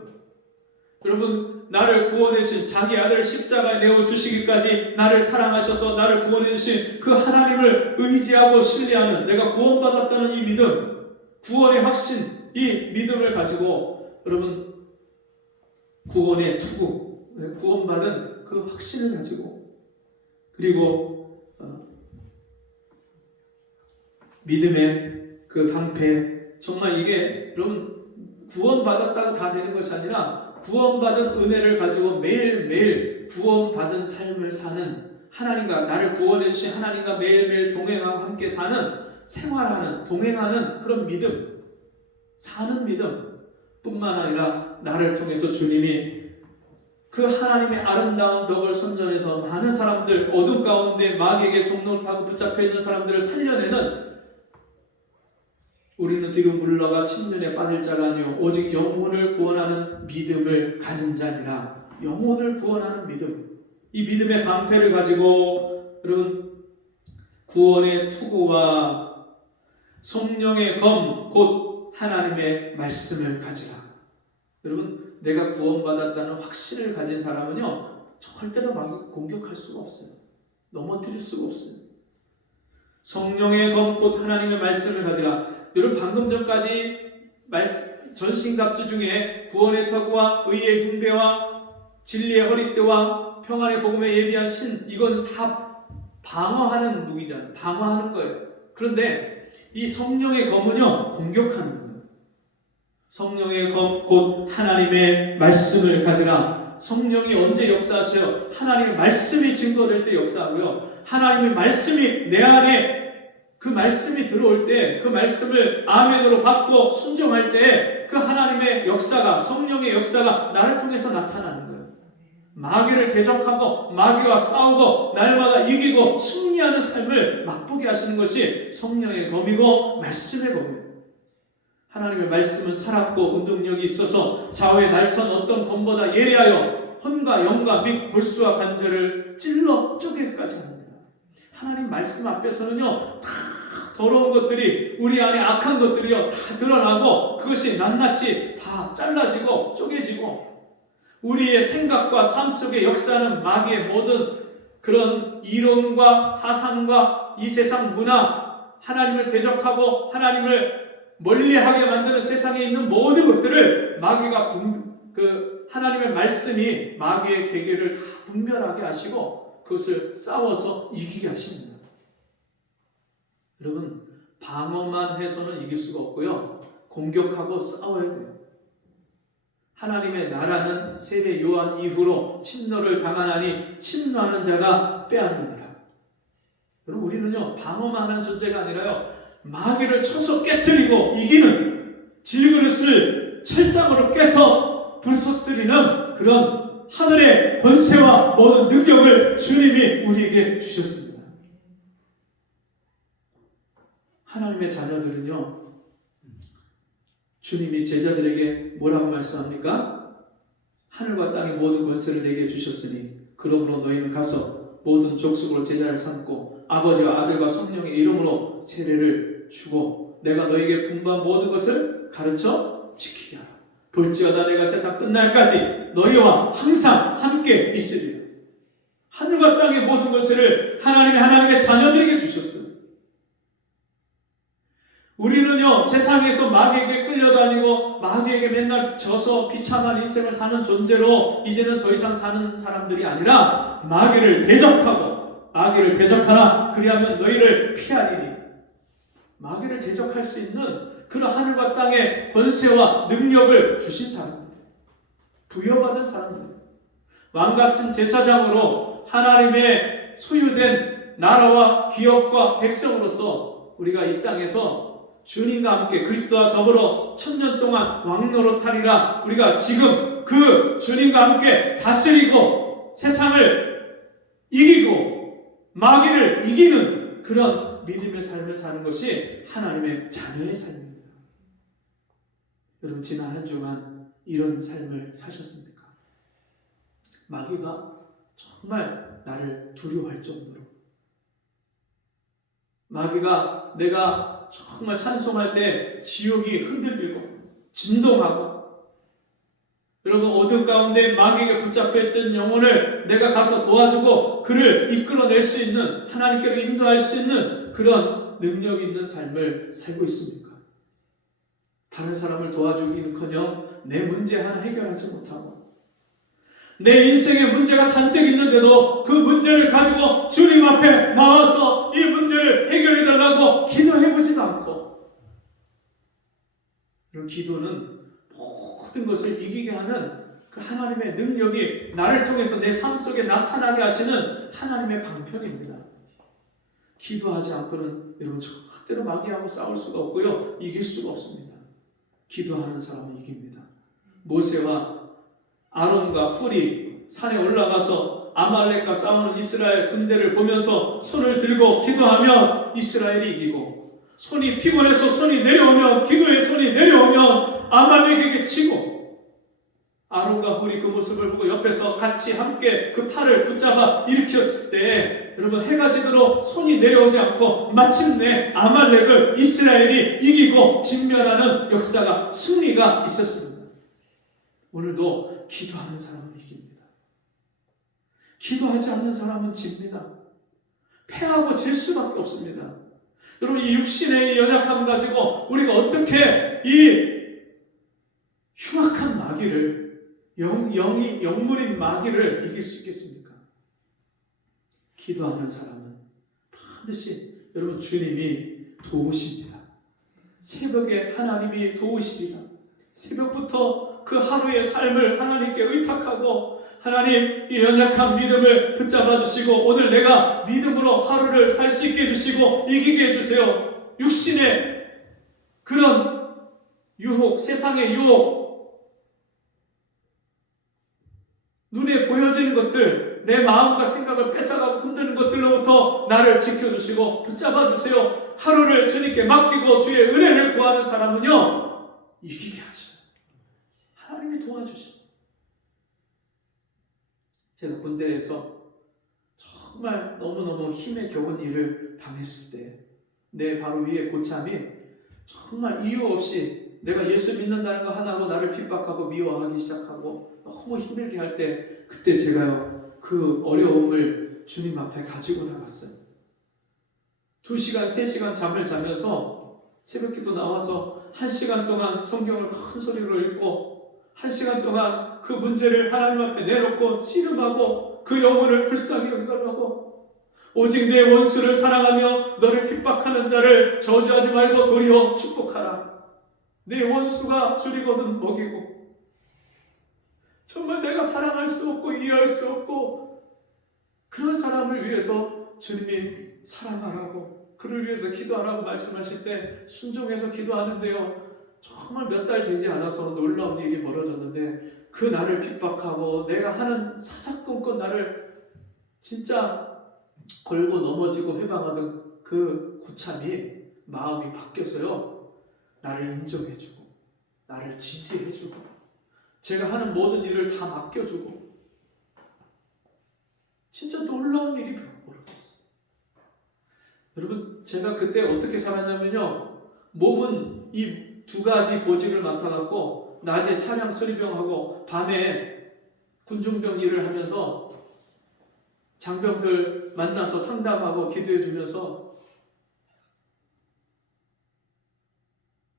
여러분 나를 구원해 주신 자기 아들 십자가에 내어 주시기까지 나를 사랑하셔서 나를 구원해 주신 그 하나님을 의지하고 신뢰하는 내가 구원받았다는 이 믿음 구원의 확신 이 믿음을 가지고 여러분 구원의 투구 구원받은 그 확신을 가지고 그리고 믿음의 그 방패 정말 이게 여러분 구원받았다고 다 되는 것이 아니라 구원받은 은혜를 가지고 매일매일 구원받은 삶을 사는 하나님과 나를 구원해 주신 하나님과 매일매일 동행하고 함께 사는 생활하는 동행하는 그런 믿음 사는 믿음 뿐만 아니라 나를 통해서 주님이 그 하나님의 아름다운 덕을 선전해서 많은 사람들 어둠 가운데 마귀에게 종로를 타고 붙잡혀 있는 사람들을 살려내는 우리는 뒤로 물러가 침륜에 빠질 자가 아니요 오직 영혼을 구원하는 믿음을 가진 자니라. 영혼을 구원하는 믿음 이 믿음의 방패를 가지고 여러분 구원의 투구와 성령의 검 곧 하나님의 말씀을 가지라. 여러분 내가 구원받았다는 확신을 가진 사람은요 절대로 마귀가 공격할 수가 없어요. 넘어뜨릴 수가 없어요. 성령의 검 곧 하나님의 말씀을 가지라. 여러분 방금 전까지 전신갑주 중에 구원의 터구와 의의 흉배와 진리의 허리띠와 평안의 복음에 예비한 신 이건 다 방어하는 무기잖아요. 방어하는 거예요. 그런데 이 성령의 검은요 공격하는 거예요. 성령의 검 곧 하나님의 말씀을 가지라. 성령이 언제 역사하셔요? 하나님의 말씀이 증거될 때 역사하고요. 하나님의 말씀이 내 안에 그 말씀이 들어올 때 그 말씀을 아멘으로 받고 순종할 때 그 하나님의 역사가 성령의 역사가 나를 통해서 나타나는 거예요. 마귀를 대적하고 마귀와 싸우고 날마다 이기고 승리하는 삶을 맛보게 하시는 것이 성령의 검이고 말씀의 검이에요. 하나님의 말씀은 살았고 운동력이 있어서 좌우의 날선 어떤 검보다 예리하여 혼과 영과 및 골수와 관절을 찔러 쪼개기까지 합니다. 하나님 말씀 앞에서는요 다 더러운 것들이 우리 안에 악한 것들이요 다 드러나고 그것이 낱낱이 다 잘라지고 쪼개지고 우리의 생각과 삶 속에 역사하는 마귀의 모든 그런 이론과 사상과 이 세상 문화, 하나님을 대적하고 하나님을 멀리하게 만드는 세상에 있는 모든 것들을 마귀가 하나님의 말씀이 마귀의 계계를 다 분별하게 하시고 그것을 싸워서 이기게 하십니다. 여러분, 방어만 해서는 이길 수가 없고요. 공격하고 싸워야 돼요. 하나님의 나라는 세례 요한 이후로 침노를 당하나니 침노하는 자가 빼앗느니라. 여러분, 우리는요 방어만 하는 존재가 아니라요 마귀를 쳐서 깨뜨리고 이기는, 질그릇을 철장으로 깨서 불속들이는 그런 하늘의 권세와 모든 능력을 주님이 우리에게 주셨습니다. 하나님의 자녀들은요 주님이 제자들에게 뭐라고 말씀합니까? 하늘과 땅의 모든 권세를 내게 주셨으니 그러므로 너희는 가서 모든 족속으로 제자를 삼고 아버지와 아들과 성령의 이름으로 세례를 주고 내가 너희에게 분부한 모든 것을 가르쳐 지키게 하라. 볼지어다 내가 세상 끝날까지 너희와 항상 함께 있으리라. 하늘과 땅의 모든 것을 하나님의 자녀들에게 주셨어요. 우리는요 세상에서 마귀에게 끌려다니고 마귀에게 맨날 져서 비참한 인생을 사는 존재로 이제는 더 이상 사는 사람들이 아니라 마귀를 대적하라. 그리하면 너희를 피하리니. 마귀를 대적할 수 있는 그런 하늘과 땅의 권세와 능력을 주신 사람들, 부여받은 사람들, 왕같은 제사장으로 하나님의 소유된 나라와 기업과 백성으로서 우리가 이 땅에서 주님과 함께 그리스도와 더불어 1000년 동안 왕노릇하리라. 우리가 지금 그 주님과 함께 다스리고 세상을 이기고 마귀를 이기는 그런 믿음의 삶을 사는 것이 하나님의 자녀의 삶입니다. 여러분, 지난 한 주간 이런 삶을 사셨습니까? 마귀가 정말 나를 두려워할 정도로, 마귀가 내가 정말 찬송할 때 지옥이 흔들리고 진동하고, 여러분 어둠 가운데 마귀에게 붙잡혀 있던 영혼을 내가 가서 도와주고 그를 이끌어낼 수 있는, 하나님께로 인도할 수 있는 그런 능력 있는 삶을 살고 있습니까? 다른 사람을 도와주기는커녕 내 문제 하나 해결하지 못하고 내 인생에 문제가 잔뜩 있는데도 그 문제를 가지고 주님 앞에 나와서 이 문제를 해결해달라고 기도해보지도 않고, 이런 기도는 모든 것을 이기게 하는 그 하나님의 능력이 나를 통해서 내 삶 속에 나타나게 하시는 하나님의 방편입니다. 기도하지 않고는 여러분 절대로 마귀하고 싸울 수가 없고요, 이길 수가 없습니다. 기도하는 사람은 이깁니다. 모세와 아론과 훌이 산에 올라가서 아말렉과 싸우는 이스라엘 군대를 보면서 손을 들고 기도하면 이스라엘이 이기고, 손이 피곤해서 손이 내려오면, 기도의 손이 내려오면 아말렉에게 치고, 아론과 훌이 그 모습을 보고 옆에서 같이 함께 그 팔을 붙잡아 일으켰을 때 여러분 해가 지도록 손이 내려오지 않고 마침내 아말렉을 이스라엘이 이기고 진멸하는 역사가, 승리가 있었습니다. 오늘도 기도하는 사람은 이깁니다. 기도하지 않는 사람은 집니다. 패하고 질 수밖에 없습니다. 여러분, 이 육신의 이 연약함 가지고 우리가 어떻게 이 흉악한 마귀를, 영물인 마귀를 이길 수 있겠습니까? 기도하는 사람은 반드시 여러분 주님이 도우십니다. 새벽에 하나님이 도우시리라. 새벽부터 그 하루의 삶을 하나님께 의탁하고, 하나님 이 연약한 믿음을 붙잡아 주시고 오늘 내가 믿음으로 하루를 살 수 있게 해주시고 이기게 해주세요. 육신의 그런 유혹, 세상의 유혹, 눈에 보여지는 것들, 내 마음과 생각을 뺏어가고 흔드는 것들로부터 나를 지켜주시고 붙잡아 주세요. 하루를 주님께 맡기고 주의 은혜를 구하는 사람은요 이기게 하셔요. 하나님이 도와주셔요. 제가 군대에서 정말 너무너무 힘에 겨운 일을 당했을 때 내 바로 위에 고참이 정말 이유 없이 내가 예수 믿는다는 거 하나로 나를 핍박하고 미워하기 시작하고 너무 힘들게 할 때 그때 제가요 그 어려움을 주님 앞에 가지고 나갔어요. 2시간, 3시간 잠을 자면서 새벽기도 나와서 1시간 동안 성경을 큰 소리로 읽고 1시간 동안 그 문제를 하나님 앞에 내놓고 씨름하고 그 영혼을 불쌍히 여기달라고 오직 내 원수를 사랑하며 너를 핍박하는 자를 저주하지 말고 도리어 축복하라. 내 원수가 줄이거든 먹이고 정말 내가 사랑할 수 없고 이해할 수 없고 그런 사람을 위해서 주님이 사랑하라고 그를 위해서 기도하라고 말씀하실 때 순종해서 기도하는데요 정말 몇 달 되지 않아서 놀라운 일이 벌어졌는데 그 나를 핍박하고 내가 하는 사사건건 나를 진짜 걸고 넘어지고 회방하던 그 고참이 마음이 바뀌어서요 나를 인정해주고 나를 지지해주고 제가 하는 모든 일을 다 맡겨주고 진짜 놀라운 일이 벌어졌어요. 여러분 제가 그때 어떻게 살았냐면요 몸은 이 2가지 보직을 맡아갖고 낮에 차량 수리병하고 밤에 군중병 일을 하면서 장병들 만나서 상담하고 기도해주면서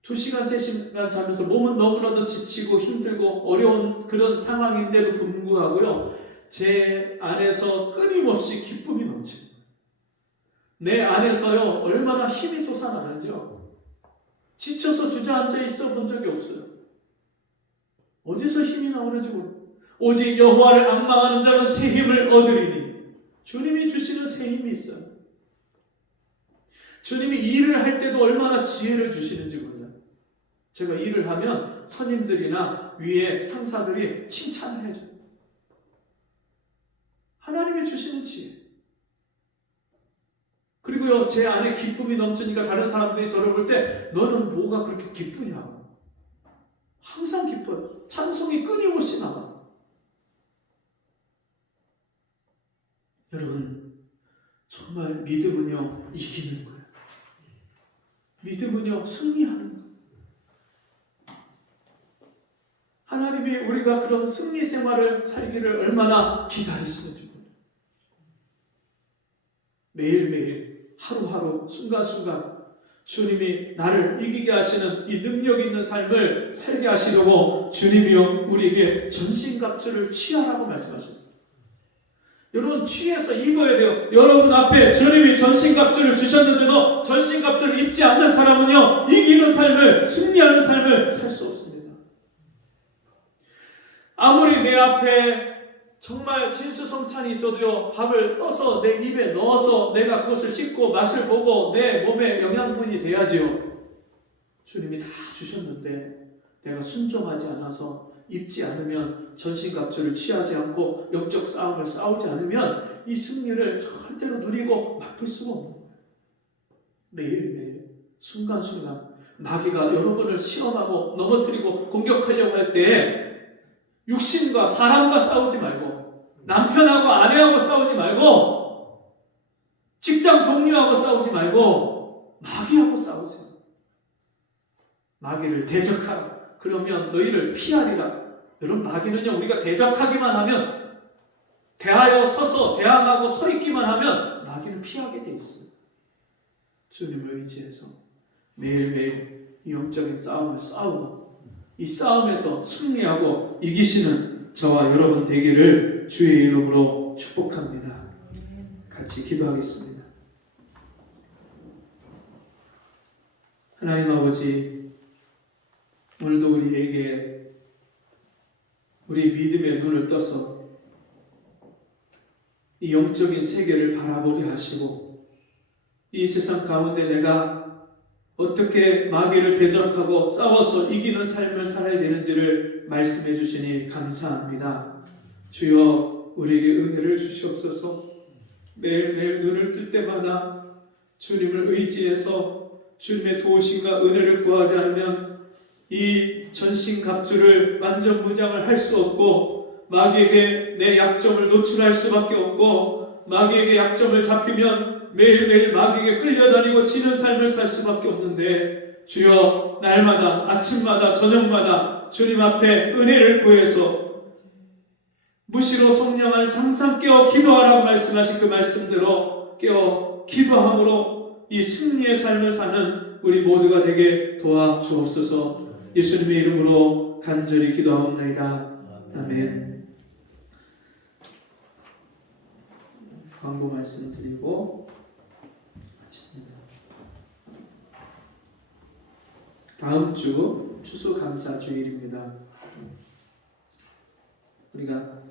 2시간, 3시간 자면서 몸은 너무나도 지치고 힘들고 어려운 그런 상황인데도 불구하고요 제 안에서 끊임없이 기쁨이 넘칩니다. 내 안에서요 얼마나 힘이 솟아나는지요 지쳐서 주저앉아 있어 본 적이 없어요. 어디서 힘이 나오는지 모르겠어요. 오직 여호와를 앙망하는 자는 새 힘을 얻으리니 주님이 주시는 새 힘이 있어요. 주님이 일을 할 때도 얼마나 지혜를 주시는지 몰라요. 제가 일을 하면 선임들이나 위에 상사들이 칭찬을 해줘요. 하나님이 주시는 지혜. 그리고요 제 안에 기쁨이 넘치니까 다른 사람들이 저를 볼 때 너는 뭐가 그렇게 기쁘냐 항상 기뻐요. 찬송이 끊임없이 나와요. 여러분 정말 믿음은요 이기는 거예요. 믿음은요 승리하는 거예요. 하나님이 우리가 그런 승리 생활을 살기를 얼마나 기다리시는지 몰라요. 매일매일 하루하루 순간순간 주님이 나를 이기게 하시는 이 능력 있는 삶을 살게 하시려고 주님이요 우리에게 전신갑주를 취하라고 말씀하셨어요. 여러분 취해서 입어야 돼요. 여러분 앞에 주님이 전신갑주를 주셨는데도 전신갑주를 입지 않는 사람은요 이기는 삶을 승리하는 삶을 살 수 없습니다. 아무리 내 앞에 정말 진수성찬이 있어도요 밥을 떠서 내 입에 넣어서 내가 그것을 씹고 맛을 보고 내 몸에 영양분이 돼야지요. 주님이 다 주셨는데 내가 순종하지 않아서 입지 않으면 전신갑주를 취하지 않고 영적 싸움을 싸우지 않으면 이 승리를 절대로 누리고 맛볼 수가 없는 거예요. 매일매일 순간순간 마귀가 여러분을 시험하고 넘어뜨리고 공격하려고 할 때 육신과 사람과 싸우지 말고 남편하고 아내하고 싸우지 말고 직장 동료하고 싸우지 말고 마귀하고 싸우세요. 마귀를 대적하라. 그러면 너희를 피하리라. 여러분 마귀는요 우리가 대적하기만 하면 대하여 서서 대항하고 서 있기만 하면 마귀는 피하게 돼 있어요. 주님을 의지해서 매일매일 이 영적인 싸움을 싸우고 이 싸움에서 승리하고 이기시는 저와 여러분 되기를 주의 이름으로 축복합니다. 같이 기도하겠습니다. 하나님 아버지, 오늘도 우리에게 우리 믿음의 눈을 떠서 이 영적인 세계를 바라보게 하시고 이 세상 가운데 내가 어떻게 마귀를 대적하고 싸워서 이기는 삶을 살아야 되는지를 말씀해 주시니 감사합니다. 주여 우리에게 은혜를 주시옵소서. 매일매일 눈을 뜰 때마다 주님을 의지해서 주님의 도우심과 은혜를 구하지 않으면 이 전신갑주를 만전무장을 할 수 없고 마귀에게 내 약점을 노출할 수밖에 없고 마귀에게 약점을 잡히면 매일매일 마귀에게 끌려다니고 지는 삶을 살 수밖에 없는데 주여 날마다 아침마다 저녁마다 주님 앞에 은혜를 구해서 무시로 성령한 상상 깨어 기도하라고 말씀하신 그 말씀대로 깨어 기도함으로 이 승리의 삶을 사는 우리 모두가 되게 도와주옵소서. 예수님의 이름으로 간절히 기도하옵나이다. 아멘. 광고 말씀 드리고 마칩니다. 다음 주 추수감사주일입니다. 우리가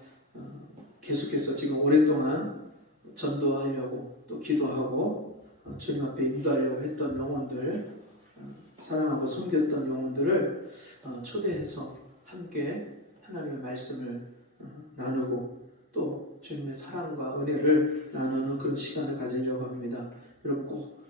계속해서 지금 오랫동안 전도하려고 또 기도하고 주님 앞에 인도하려고 했던 영혼들, 사랑하고 섬겼던 영혼들을 초대해서 함께 하나님의 말씀을 나누고 또 주님의 사랑과 은혜를 나누는 그런 시간을 가지려고 합니다. 여러분 꼭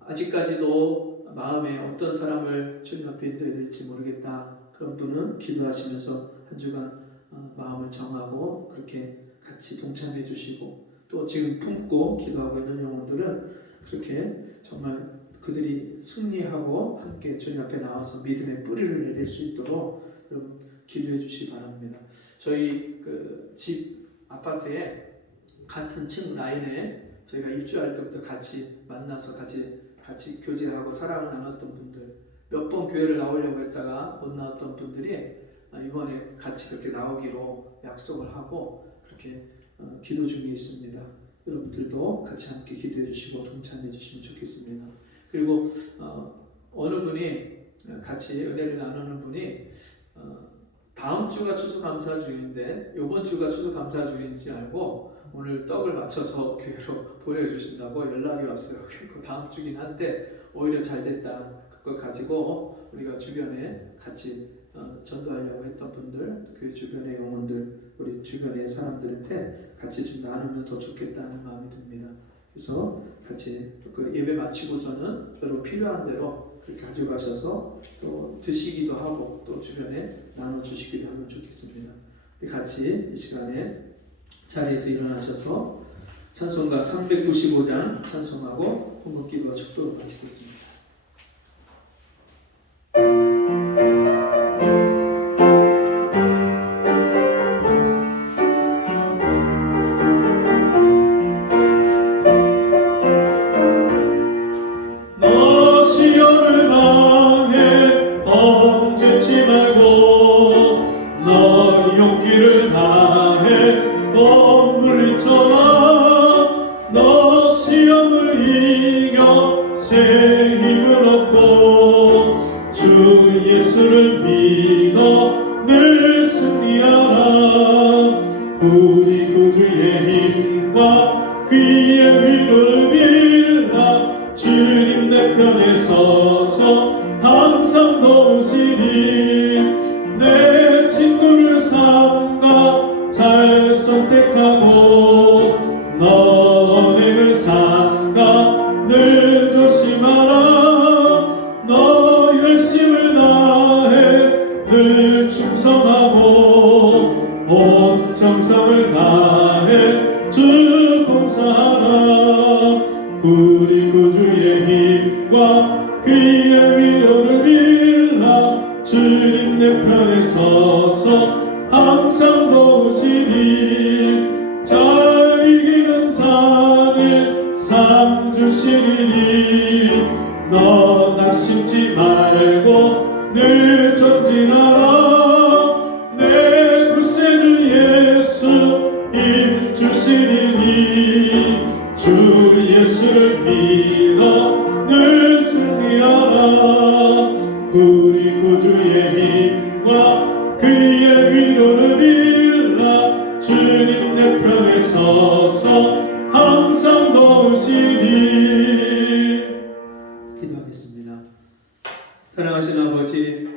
아직까지도 마음에 어떤 사람을 주님 앞에 인도해야 될지 모르겠다, 그런 분은 기도하시면서 한 주간 마음을 정하고 그렇게 같이 동참해 주시고, 또 지금 품고 기도하고 있는 영혼들은 그렇게 정말 그들이 승리하고 함께 주님 앞에 나와서 믿음의 뿌리를 내릴 수 있도록 여러분 기도해 주시기 바랍니다. 저희 그 집 아파트에 같은 층 라인에 저희가 입주할 때부터 같이 만나서 같이 교제하고 사랑을 나눴던 분들, 몇 번 교회를 나오려고 했다가 못 나왔던 분들이 이번에 같이 그렇게 나오기로 약속을 하고 그렇게 기도 중에 있습니다. 여러분들도 같이 함께 기도해 주시고 동참해 주시면 좋겠습니다. 그리고 어느 분이 같이 은혜를 나누는 분이 다음 주가 추수감사주일인데 이번 주가 추수감사주일인지 알고 오늘 떡을 맞춰서 교회로 보내주신다고 연락이 왔어요. 그 다음 주긴 한데 오히려 잘 됐다. 그걸 가지고 우리가 주변에 같이 전도하려고 했던 분들, 그 주변의 영혼들, 우리 주변의 사람들한테 같이 좀 나누면 더 좋겠다는 마음이 듭니다. 그래서 같이 그 예배 마치고서는 서로 필요한 대로 그렇게 가져가셔서 또 드시기도 하고 또 주변에 나눠주시기도 하면 좋겠습니다. 우리 같이 이 시간에 자리에서 일어나셔서 찬송가 395장 찬송하고 헌금기도와 축도를 마치겠습니다. 우리 구주의 힘과 그의 위로를 빌라 주님 내 편에 서서 항상 도우시니 잘 이기는 자는 상 주시리니 너 낙심치 말고 늘 전진하라 내 구세주 예수 힘 주시리니 주 예수를 믿어 늘 승리하라 우리 구주의 힘과 그의 위로를 빌라 주님 내 편에 서서 항상 도우시니. 기도하겠습니다. 사랑하신 아버지,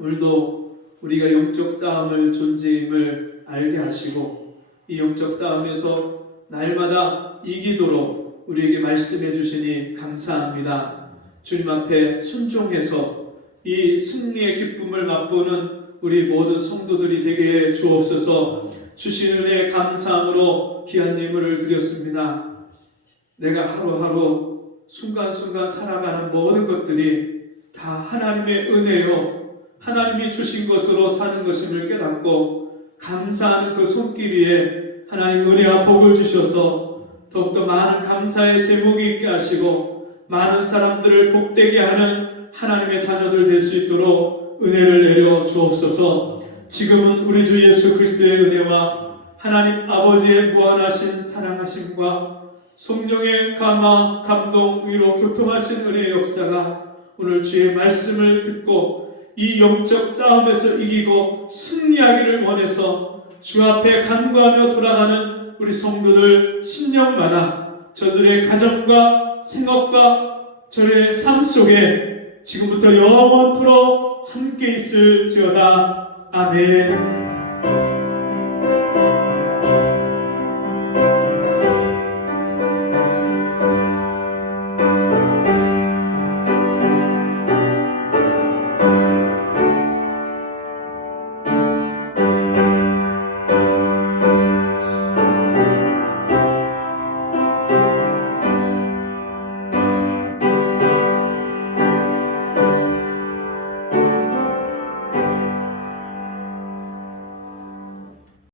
오늘도 우리가 영적 싸움을 존재임을 알게 하시고 이 영적 싸움에서 날마다 이기도록 우리에게 말씀해 주시니 감사합니다. 주님 앞에 순종해서 이 승리의 기쁨을 맛보는 우리 모든 성도들이 되게 해 주옵소서. 주신 은혜에 감사함으로 귀한 예물을 드렸습니다. 내가 하루하루 순간순간 살아가는 모든 것들이 다 다 하나님의 은혜요, 하나님이 주신 것으로 사는 것임을 깨닫고 감사하는 그 손길 위에 하나님 은혜와 복을 주셔서 더욱더 많은 감사의 제목이 있게 하시고 많은 사람들을 복되게 하는 하나님의 자녀들 될 수 있도록 은혜를 내려 주옵소서. 지금은 우리 주 예수 그리스도의 은혜와 하나님 아버지의 무한하신 사랑하심과 성령의 감화, 감동, 위로 교통하신 은혜의 역사가 오늘 주의 말씀을 듣고 이 영적 싸움에서 이기고 승리하기를 원해서 주 앞에 간구하며 돌아가는 우리 성도들 심령마다 저들의 가정과 생업과 저의 삶 속에 지금부터 영원토록 함께 있을지어다. 아멘.